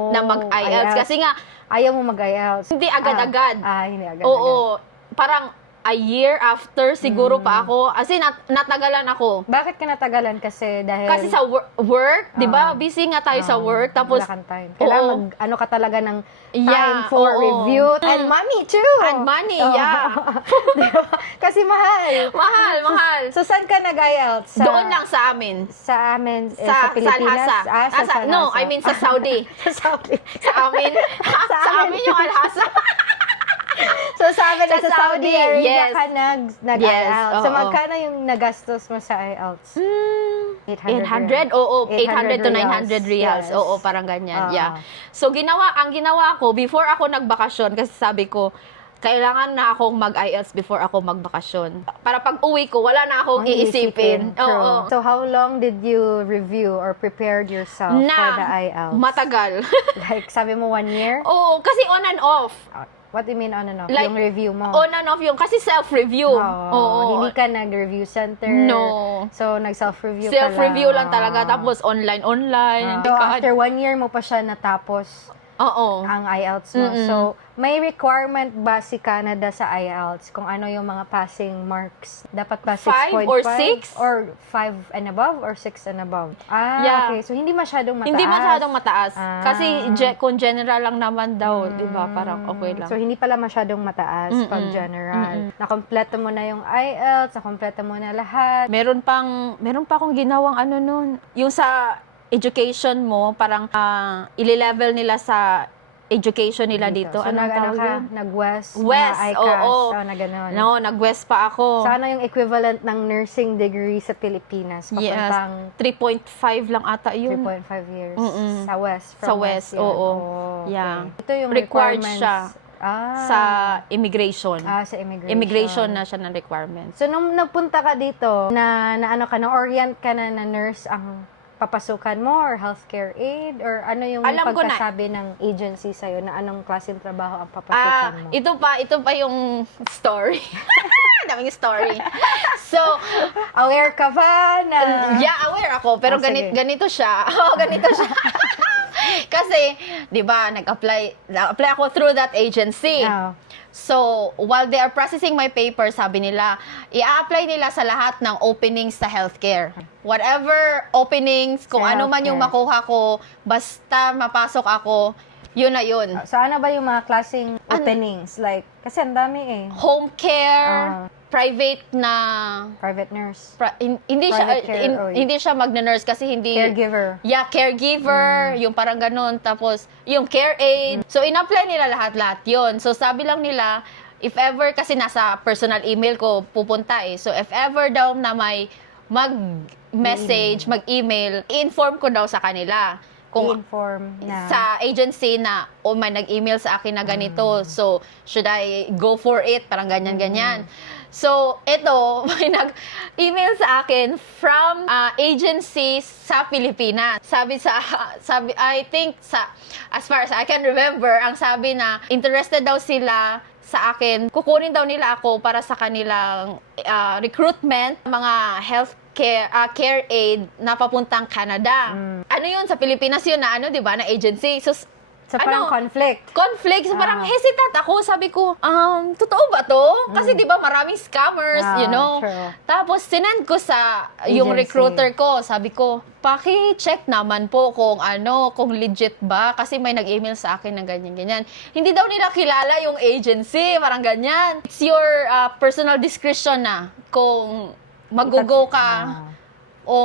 na mag-IELTS. Kasi nga, ayaw mo mag-IELTS. hindi agad-agad. Hindi agad-agad. Oo, parang a year after siguro pa ako. As in, natagalan ako. Bakit ka natagalan? Kasi dahil... Kasi sa work, di ba? Busy nga tayo sa work. Tapos, wala kang time. Kailangan ano ka talaga ng time Yeah, for oo. review. And money too. And money, Oo. yeah. Diba? Kasi mahal. mahal. So, saan ka nag-IELTS? Doon lang sa amin. Sa amin, sa Pilipinas? Salhasa. Sa No, Salhasa. I mean sa Saudi. Sa Saudi. Sa amin. sa amin yung Alhasa. So, sa amin, Sa sa Saudi Saudi, Arabia yes. ka nag-IELTS. Yes, So, oo. magkano yung nagastos mo sa IELTS? 800? Oo, 800 to 900 reals. Yes. Oo, parang ganyan. Oo. Yeah. So, ang ginawa ko, before ako nagbakasyon, kasi sabi ko, kailangan na akong mag-IELTS before ako magbakasyon. Para pag uwi ko, wala na akong iisipin. True. Oo. So, how long did you review or prepared yourself for the IELTS? Matagal. Like, sabi mo 1 year? Oo, kasi on and off. What do you mean on and off? Like, yung review mo? On and off yung, kasi self-review. Oo. Hindi ka nag-review center? No. So, nag-self-review ka lang? Self-review lang talaga. Tapos online. So, after 1 year mo pa siya natapos Oo. ang IELTS mo. So, may requirement ba si Canada sa IELTS kung ano yung mga passing marks? Dapat ba 6.5? 5 or 6? Or 5 and above or 6 and above? Yeah. Okay. So, hindi masyadong mataas. Hindi masyadong mataas. Kasi kung general lang naman daw, di ba? Parang okay lang. So, hindi pala masyadong mataas pag general. Nakompleto mo na yung IELTS, nakompleto mo na lahat. Meron pa akong ginawang ano nun. Yung sa education mo, parang ile-level nila sa education nila dito. So, Anong tawag yun? Nag-West, West, mga ICAS, oo. na gano'n. No, nag-West pa ako. Sana yung equivalent ng nursing degree sa Pilipinas. Yes. Papuntang 3.5 lang ata yun. 3.5 years. Sa West. Sa West, yun. oo. Okay. Yeah. Ito yung Required requirements. siya. Sa immigration. Sa immigration. Immigration na siya ng requirements. So, nung nagpunta ka dito, na orient ka na nurse ang papasukan mo or healthcare aid or ano yung Alam ko na. pagkasabi ng agency sa'yo na anong klaseng trabaho ang papasukan mo? Ito pa yung story. Daming story. So, Aware ka ba na... yeah, aware ako. Pero sige. ganito siya. Ganito siya. Kasi, di ba, nag-apply ako through that agency. Ah. So, while they are processing my paper, sabi nila, i-apply nila sa lahat ng openings sa healthcare. Whatever openings, kung Sa ano man yung healthcare. makuha ko, basta mapasok ako, Yun na yun. So, ano ba yung mga klaseng openings? Like, kasi ang dami eh. Home care, private na Private nurse, hindi siya Private care, hindi siya magna-nurse kasi hindi caregiver. Yeah, caregiver, yung parang ganun. Tapos, yung care aid. So, in-apply nila lahat-lahat yun. So, sabi lang nila, if ever, kasi nasa personal email ko pupunta eh. So, if ever daw na may mag-message, mag-email, i-inform ko daw sa kanila. Kung I-inform na. sa agency na, may nag-email sa akin na ganito. So, should I go for it? Parang ganyan-ganyan. So, ito, may nag-email sa akin from agency sa Pilipinas. Sabi, I think, as far as I can remember, ang sabi na, interested daw sila sa akin, kukunin daw nila ako para sa kanilang recruitment, mga care aid na papuntang Canada. Ano yun, sa Pilipinas yun na, di ba, na agency. So, So, parang conflict. So, parang hesitant ako. Sabi ko, totoo ba to? Kasi di ba maraming scammers, you know. True. Tapos, sinend ko sa yung Agency. recruiter ko. Sabi ko, paki-check naman po kung legit ba. Kasi may nag-email sa akin ng ganyan-ganyan. Hindi daw nila kilala yung agency. Parang ganyan. It's your personal discretion na kung mag-go ka o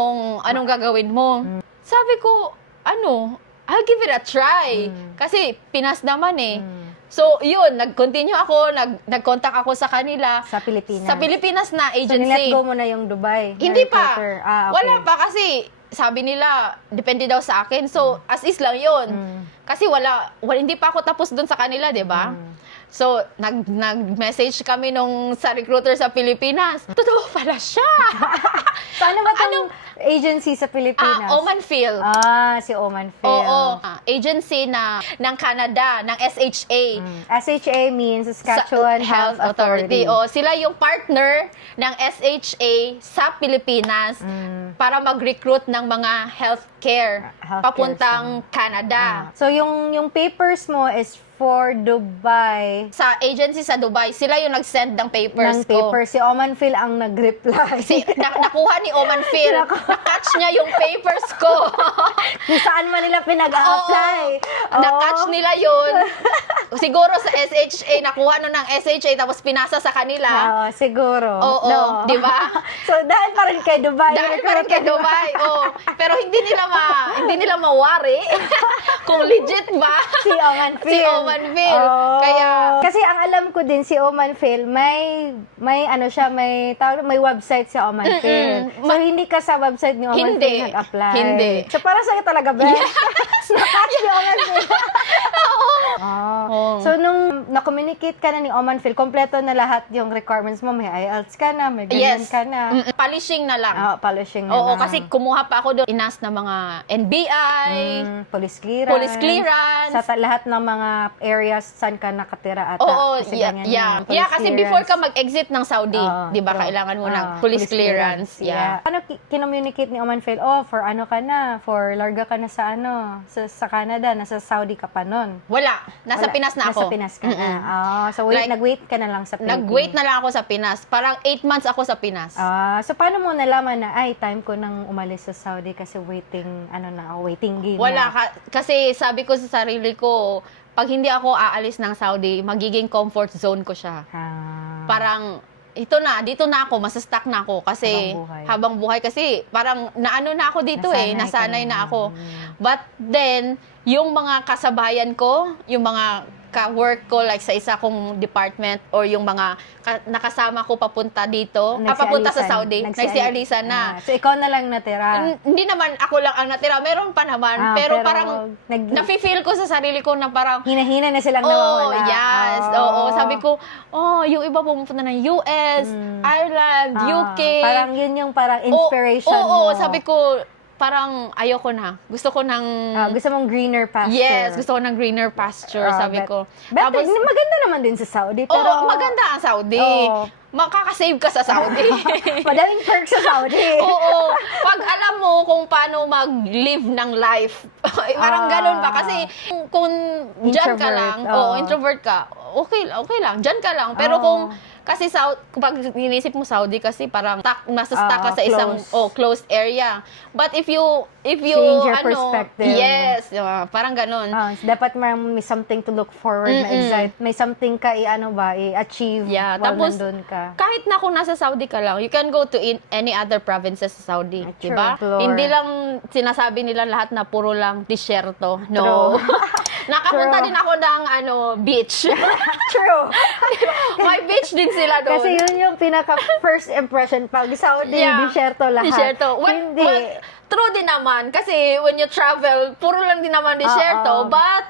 anong gagawin mo. Sabi ko, I'll give it a try. Kasi Pinas naman eh. So, yun, nag-continue ako, nag-contact ako sa kanila. Sa Pilipinas. Sa Pilipinas na So, agency. nilet go mo na yung Dubai. Hindi na pa. recruiter. Okay. Wala pa kasi sabi nila, depende daw sa akin. So, as is lang yun. Kasi hindi pa ako tapos dun sa kanila, di ba? So, nag-message kami sa recruiter sa Pilipinas. Totoo pala siya. So, ano ba itong agency sa Pilipinas? Oman Phil. Si Oman Phil. Oo. Agency ng Canada, ng SHA. SHA means Saskatchewan Health Authority. O, sila yung partner ng SHA sa Pilipinas para mag-recruit ng mga healthcare papuntang Canada. So, yung papers mo is for Dubai. Sa agency sa Dubai, sila yung nag-send ng papers ko. Si Oman Phil ang nag-reply. Nakuha ni Oman Phil. Na-catch niya yung papers ko. Kung saan man nila pinag-a-apply. Na-catch nila yun. Siguro sa SHA, nakuha nun ng SHA tapos pinasa sa kanila. Oo, siguro. Oo, No. di ba? So, dahil pa rin kay Dubai. Dahil pa rin kay Dubai. Pero hindi nila mawari kung legit ba Si Oman Phil. si Oman Phil. Oh. Kaya, kasi ang alam ko din si Oman Phil, may website si Oman Phil. So, hindi ka sa website ni Oman Hindi. Phil nag-apply. Hindi. So, para sa'yo talaga, Ben. Nakatch si Oman Phil. Oo. So, nung na-communicate ka na ni Oman Phil, kompleto na lahat yung requirements mo. May IELTS ka na, may ganyan yes. ka na. Polishing na lang. Polishing na Oo, lang. kasi kumuha pa ako doon. Inas na mga NBI, police clearance. police clearance. Sa lahat ng mga areas saan ka nakatira ata. Oo, Kasi yeah, ganyan yeah. yung police Yeah, kasi before ka clearance. mag-exit ng Saudi, di ba, true. kailangan mo ng police clearance. Yeah. Ano kinommunicate ni Oman Phil? For ano ka na? For larga ka na sa sa Canada, nasa Saudi ka pa nun. Wala. Nasa Pinas na ako. Nasa Pinas ka na. So nag-wait ka na lang sa Pilipinas. Nag-wait na lang ako sa Pinas. Parang 8 months ako sa Pinas. So paano mo nalaman na, time ko nang umalis sa Saudi kasi waiting game Wala. na. Kasi sabi ko sa sarili ko, pag hindi ako aalis ng Saudi, magiging comfort zone ko siya. Parang, dito na ako, masastuck na ako. Kasi, habang buhay kasi, parang naano na ako dito nasanay na ako. But then, yung mga kasabayan ko, yung mga ka-work ko, like sa isa kong department, or yung mga nakasama ko papunta dito, papunta sa Saudi, nagsialisan na. So, ikaw na lang natira. Hindi naman ako lang ang natira, meron pa naman, pero parang, nafe-feel ko sa sarili ko na parang, hina-hina na silang nawawala. Yes. Oo. Sabi ko, yung iba pumunta ng US, Ireland, UK. Parang yun yung parang inspiration mo. Oo, sabi ko, parang ayoko na. Gusto ko ng... gusto mong greener pasture. Yes, gusto ko ng greener pasture, sabi ko. Tapos, maganda naman din sa Saudi. Pero, maganda ang Saudi. Makakasave ka sa Saudi. Madaming perks sa Saudi. Oo. Pag alam mo kung paano mag-live ng life, parang ganun ba? Kasi kung dyan ka lang, introvert ka, okay lang, dyan ka lang. Pero kung Kasi kapag inisip mo Saudi kasi parang nasa-stuck ka sa isang close. closed area. But if you Change your perspective. yes, parang ganun. Dapat may something to look forward na excite. May something ka i-achieve Yeah, while tapos, nandun ka. kahit na kung nasa Saudi ka lang, you can go to any other provinces sa Saudi, True. 'di ba? Explore. Hindi lang sinasabi nila lahat na puro lang disyerto. No. Nakapunta True. din ako ng beach. True. May beach din sila doon. Kasi yun yung pinaka first impression pag Saudi, Yeah. disyerto lahat. Disyerto. Hindi. True din naman kasi when you travel, puro lang din naman disyerto, Oo. but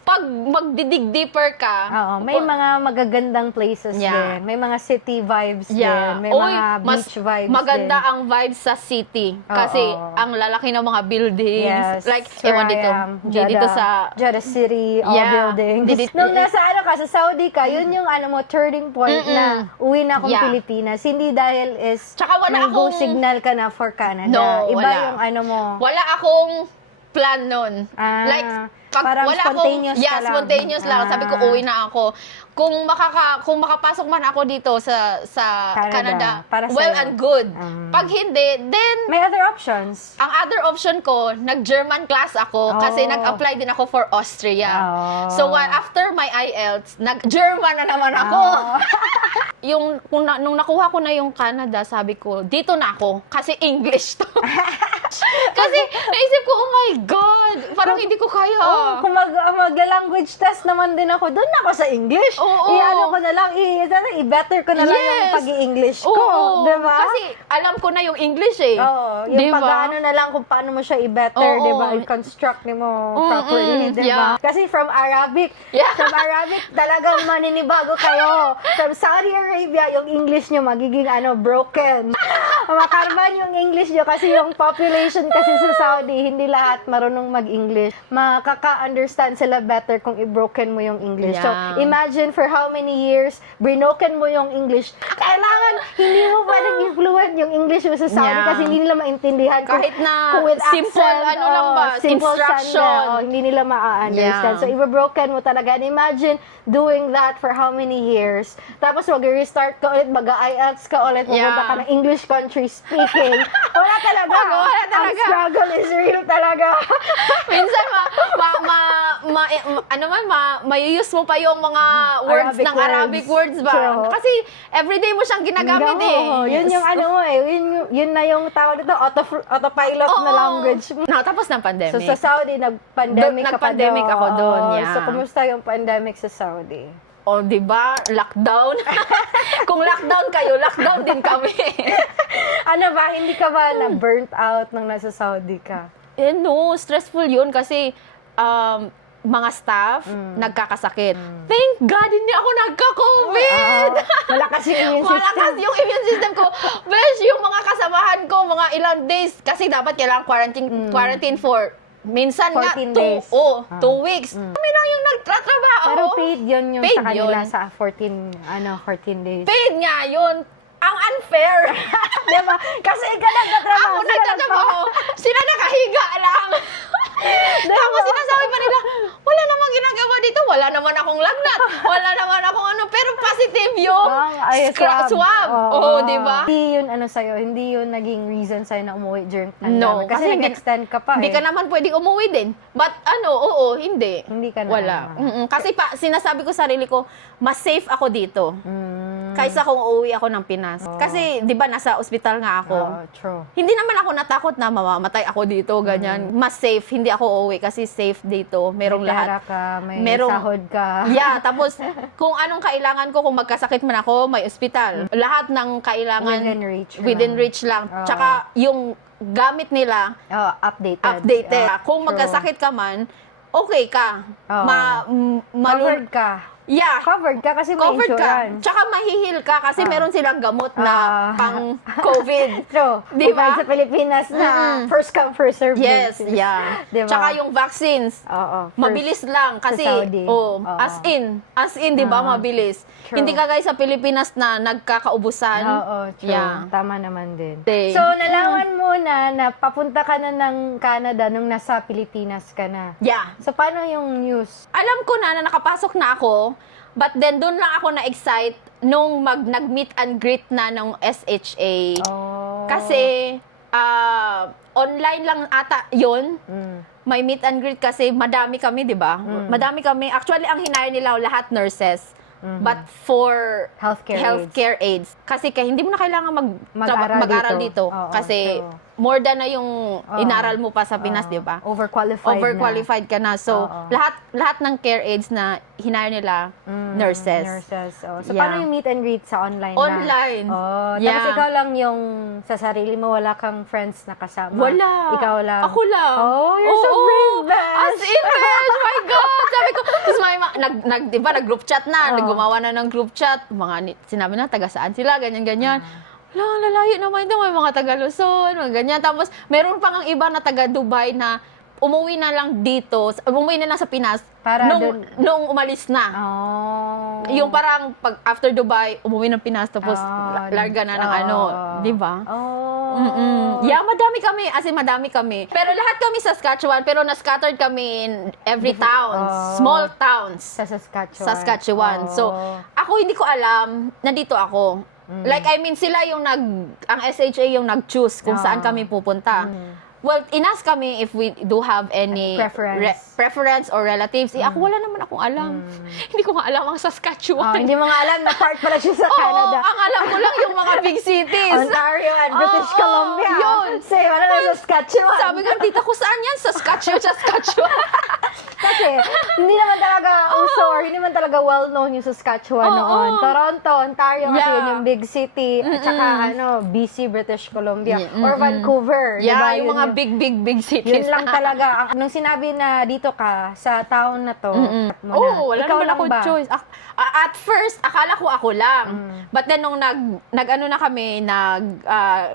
pag magdidig deeper ka, May mga magagandang places Yeah. din. May mga city vibes yeah. din. May Uy, mga mas beach vibes maganda din. ang vibes sa city kasi Oo. ang lalaki ng mga buildings. Yes. Like, where ewan I dito. am. Dito sa Jeddah City, all Yeah. buildings. Dito- Nung nasa sa Saudi ka, yun yung turning point na uwi na akong Yeah. Pilipinas. Hindi dahil Tsaka wala may go akong- signal ka na for Canada. No, Iba wala. yung mo. wala akong plan nun. Ah, Like, pag parang wala spontaneous akong, ka lang. spontaneous lang. Sabi ko, uwi na ako. Kung makapasok man ako dito sa Canada, para well sa'yo. and good. Pag hindi, then May other options. ang other option ko, nag-German class ako kasi Oh. nag-apply din ako for Austria. Oh. So, after my IELTS, nag-German na naman ako. Nung nakuha ko na yung Canada, sabi ko, dito na ako kasi English to. Kasi naisip ko, oh my God, parang hindi ko kaya. Kung magla-language test naman din ako, doon ako sa English. Oo. I-ano ko na lang, i-better ko na lang yung Yes. pag-i-English ko. Oo. Diba? Kasi alam ko na yung English eh. Oo, yung Diba? pag-ano na lang kung paano mo siya i-better, Oo. di ba? I-construct mo properly, di ba? yeah. Kasi from Arabic, Yeah. talagang maninibago kayo. From Saudi Arabia, yung English nyo magiging broken. Makarban yung English nyo kasi yung population kasi sa Saudi, hindi lahat marunong mag-English. Makaka-understand sila better kung i-broken mo yung English. So, Yeah. imagine for how many years, broken mo yung English. Kailangan, hindi mo pwedeng influent yung English mo sa Saudi Yeah. kasi hindi nila maintindihan. Kahit na kung with simple, accent, lang ba, simple instruction. sanda, hindi nila ma-understand. Yeah. So, i-broken mo talaga. And imagine doing that for how many years. Tapos, mag-restart ka ulit, mag-IELTS ka ulit, pupunta Yeah. ka ng English country speaking. Wala talaga. Wala talaga. Ang struggle is real talaga. Minsan may-use mo pa yung mga words Arabic ng Arabic words ba? True. Kasi everyday mo siyang ginagamit eh. Oo, yun yung yun na yung tawag dito, autopilot na Oo. language mo. Tapos ng pandemic. So, sa Saudi, nag-pandemic ka pa Nag-pandemic doon. ako doon, Oo. yeah. So, kumusta yung pandemic sa Saudi? O, di ba? Lockdown. Kung lockdown kayo, lockdown din kami. Ano ba, hindi ka ba na-burnt out nung nasa Saudi ka? No, stressful yun kasi mga staff nagkakasakit. Thank God, hindi ako nagka-COVID! Malakas yung immune system. Malakas yung immune system ko. Besh, yung mga kasamahan ko, mga ilang days, kasi dapat kailangan quarantine for minsan 14 nga, days. 2 weeks. Kami lang yung nagtatrabaho. Pero paid yun yung Paid sa kanila yun. sa 14 days. Paid nga yun. Ang unfair. Diba? Kasi ikaw nagtatrabaho. Ako nagtatrabaho. Sila nakahiga lang. Tapos sinasabi pa nila, wala namang ginagawa dito. Wala naman akong lagnat. Wala naman akong pero positive yung swab. Oo, di ba? Hindi yun sa'yo, hindi yun naging reason sa'yo na umuwi during No, pandemic. Kasi nag-extend ka pa Hindi ka naman pwedeng umuwi din. But oo, hindi. Hindi ka na. Wala. Kasi sinasabi ko sarili ko, mas safe ako dito. Kaysa kung uuwi ako ng Pinas. Kasi, di ba, nasa ospital nga ako. True. Hindi naman ako natakot na mamamatay ako dito, ganyan. Mas safe, hindi ako uuwi kasi safe dito. Merong May lahat. pera ka, may sahod ka. Yeah, tapos kung anong kailangan ko, kung magkasakit man ako, may ospital. Lahat ng kailangan Within reach lang. Tsaka yung gamit nila, updated. Kung magkasakit ka man, okay ka. Covered ka. Yeah. Covered ka kasi may Covered ka. insurance. Tsaka mahihil ka kasi meron silang gamot na pang COVID. True. Di ba? Compared sa Pilipinas na first come, first serve. Yes, basis. yeah. Di ba? Tsaka yung vaccines, Oo. mabilis lang kasi Saudi. as in 'di ba, mabilis. True. Hindi kagaya sa Pilipinas na nagkakaubusan. Oo, true. Yeah. Tama naman din. Okay. So, nalaman mo na papunta ka na ng Canada nung nasa Pilipinas ka na. Yeah. So, paano yung news? Alam ko na nakapasok na ako But then, doon lang ako na-excite nung nag-meet and greet na ng SHA. Oh. Kasi, online lang ata yun. May meet and greet kasi madami kami, di ba? Madami kami. Actually, ang hinire nila lahat nurses. But for healthcare aides. Kasi hindi mo na kailangan mag-aral dito. Oo, kasi true. more than na yung inaral mo pa sa Pinas, di ba? Overqualified ka na. So, lahat ng care aides na hinire nila, nurses. Oh. So, Yeah. paano yung meet and greet sa online na? Online. Oh, Yeah. tapos ikaw lang yung sa sarili mo, wala kang friends na kasama. Wala. Ikaw lang. Ako lang. Oh, you're so Oo. brave, Besh. As in, Besh, my God. Sabi ko, tapos diba, nag-group chat na, gumawa na ng group chat. Sinabi na, taga saan sila, ganyan-ganyan. Lalayo naman ito, may mga taga Luzon, mga ganyan. Tapos, meron pang ang iba na taga Dubai na umuwi na lang dito, umuwi na lang sa Pinas Para nung umalis na. Oh. Yung parang pag after Dubai, umuwi ng Pinas, tapos larga na ng di ba? Oh. Yeah, madami kami. Pero lahat kami sa Saskatchewan, pero na-scattered kami in every towns, small towns. Sa Saskatchewan. Saskatchewan. So, ako hindi ko alam, nandito ako. Like, I mean, sila yung ang SHA yung nag-choose kung saan kami pupunta. Well, inask kami if we do have any preference or relatives. Ako wala naman akong alam. Hindi ko nga alam ang Saskatchewan. Hindi mo nga alam na part pala siya sa Canada. Oo, ang alam ko lang yung mga big cities. Ontario and British Columbia. Yun. Say, wala na Saskatchewan. Sabi ko, tita ko, saan yan? Saskatchewan. Kasi, hindi naman talaga uso or hindi naman talaga well-known yung Saskatchewan noon. Toronto, Ontario, kasi yun yung big city. At saka, BC, British Columbia. Or Vancouver. Yeah, diba? yung mga big cities. Yun lang talaga. Nung sinabi na dito ka, sa town na to, Wala ikaw naman lang ako ba? choice. At first, akala ko ako lang. But then, nung nag-ano na kami,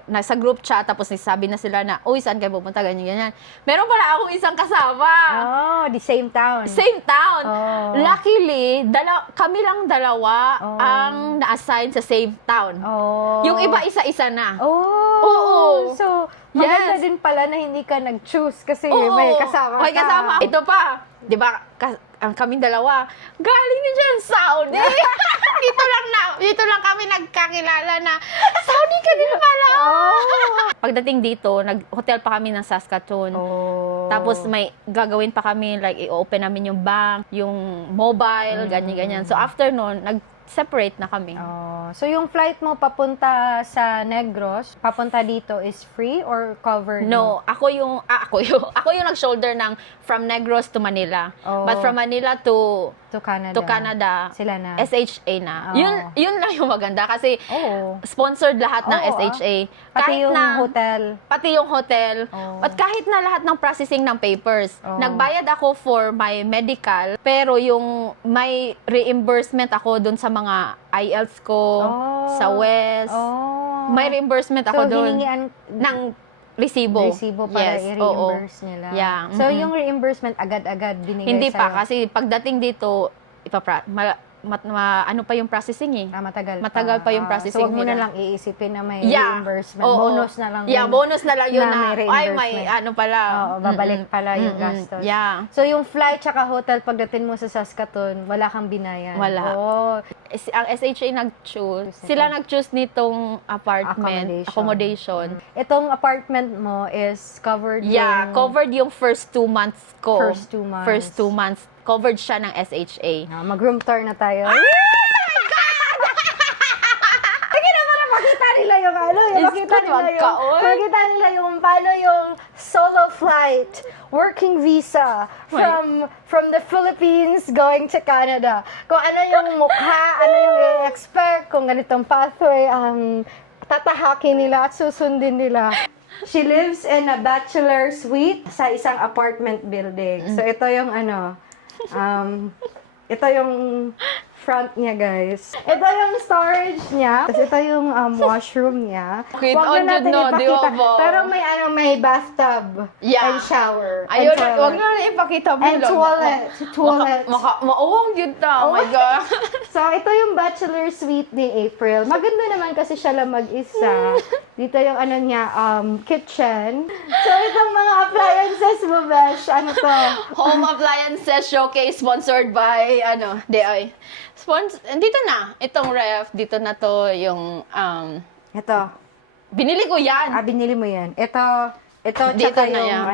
nasa group chat, tapos sabi na sila na, uy, saan kayo pupunta, ganyan. Meron pala akong isang kasama. Oh, the same town. Same town. Oh. Luckily, kami lang dalawa ang na-assign sa same town. Oh. Yung iba, isa-isa na. Oh. Oo. So, maganda din pala na hindi ka nag-choose kasi may kasama May kasama. Ito pa, di ba, ang kaming dalawa, galing na dyan, Saudi. dito lang kami nagkakilala na, Saudi ka din pala. Pagdating dito, nag-hotel pa kami ng Saskatoon. Tapos may gagawin pa kami, like, i-open namin yung bank, yung mobile, ganyan-ganyan. So, after nun, nag-separate na kami. So, yung flight mo papunta sa Negros, papunta dito is free or covered? No, ako yung nag-shoulder ng from Negros to Manila. But from Manila to Canada, sila na. SHA na. Yun lang yung maganda kasi Oo. sponsored lahat ng SHA. Pati yung hotel. Pati yung hotel. At kahit na lahat ng processing ng papers. Nagbayad ako for my medical, pero yung may reimbursement ako dun sa mga IELTS ko, sa West. May reimbursement ako So, dun hiningian ng resibo. Resibo para i-reimburse nila. Yeah. So, yung reimbursement agad-agad binigay Hindi sa'yo? pa, kasi pagdating dito, ano pa yung processing eh. Matagal pa yung processing So, wag mo na nila. lang iisipin na may reimbursement. Oo. Bonus na lang. Yeah, bonus na lang yun na may may ano pala. Babalik pala yung gastos. Yeah. So, yung flight tsaka hotel, pagdating mo sa Saskatoon, wala kang binayan. Wala. Ang SHA nag-choose. Sila nag-choose nitong accommodation. Itong apartment mo is covered Yeah, covered yung first 2 months ko. First 2 months. First 2 months. Covered siya ng SHA. Mag-room tour na tayo. Makita nila yung makita nila yung paano yung solo flight, working visa from the Philippines going to Canada. Kung ano yung mukha, ano yung i-expect, kung ganitong pathway ang tatahakin nila at susundin nila. She lives in a bachelor suite sa isang apartment building. So ito yung ito yung front niya, guys. Ito yung storage niya. Tapos ito yung washroom niya. Kita Huwag na natin on yun, no? ipakita. Di ba? Pero may bathtub. Yeah. And shower. Ayun, and toilet. wag na ipakita mo And toilet. Mauwang yun ta. Oh my God. So, ito yung bachelor suite ni April. Maganda naman kasi siya lang mag-isa. Dito yung ano niya, kitchen. So, itong mga appliances mo, Besh. Ano to? Home Appliances Showcase sponsored by, DI. Dito na. Itong ref, dito na to yung, Ito. binili ko yan. Binili mo yan. Ito, Dito tsaka na yung, yan.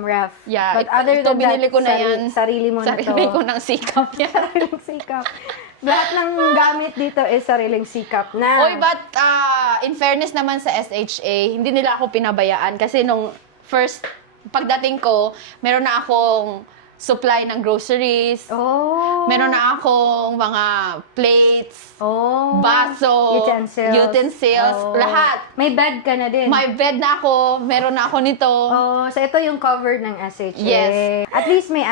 ref. Yeah, But other ito than binili that, ko na yan. sarili mo na to. Sarili ko ng sikap yan. Sariling sikap. Lahat ng gamit dito is sariling sikap na. Oy, but in fairness naman sa SHA, hindi nila ako pinabayaan kasi nung first pagdating ko, meron na akong supply ng groceries. Oh. Meron na akong mga plates, Oh. baso, utensils, Oh. lahat. May bed ka na din. May bed na ako, meron na ako nito. Oh, so ito yung cover ng SHA. Yes. At least may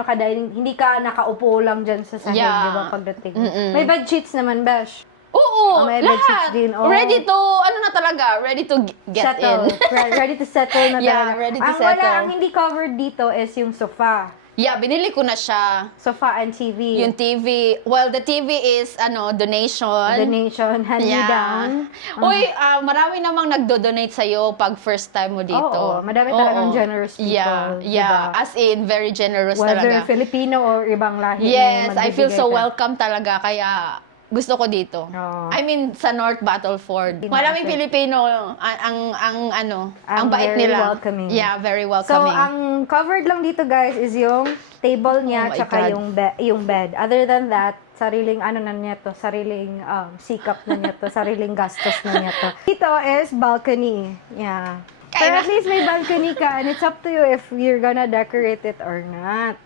ka dahil hindi ka nakaupo lang dyan sa sahig, Yeah. di ba, pagdating. May bed sheets naman, Besh. Oo, may bed sheets lahat. din, oh. Ready to, ready to get Settle. in. Ready to settle na Yeah, talaga. ready to ang settle. ang hindi covered dito is yung sofa. Yeah, binili ko na siya. Sofa and TV. Yung TV, well, the TV is, donation. Donation, hand-me-down. Uy, marami namang nagdo-donate sa'yo pag first time mo dito. Oo, madami talagang generous people. Yeah, diba? as in, very generous Whether talaga. Filipino or ibang lahi. Yes, na I feel magbibigay so ka. welcome talaga, kaya gusto ko dito. Oo. I mean, sa North Battleford. Maraming Pilipino, ang bait very nila. welcoming. Yeah, very So, welcoming. ang covered lang dito, guys, is yung table niya, Oh my tsaka God. yung bed. Other than that, sariling na niya to, sariling sikap na niya to, sariling gastos na niya to. Dito is balcony. Yeah. Pero at least may balcony ka, and it's up to you if you're gonna decorate it or not.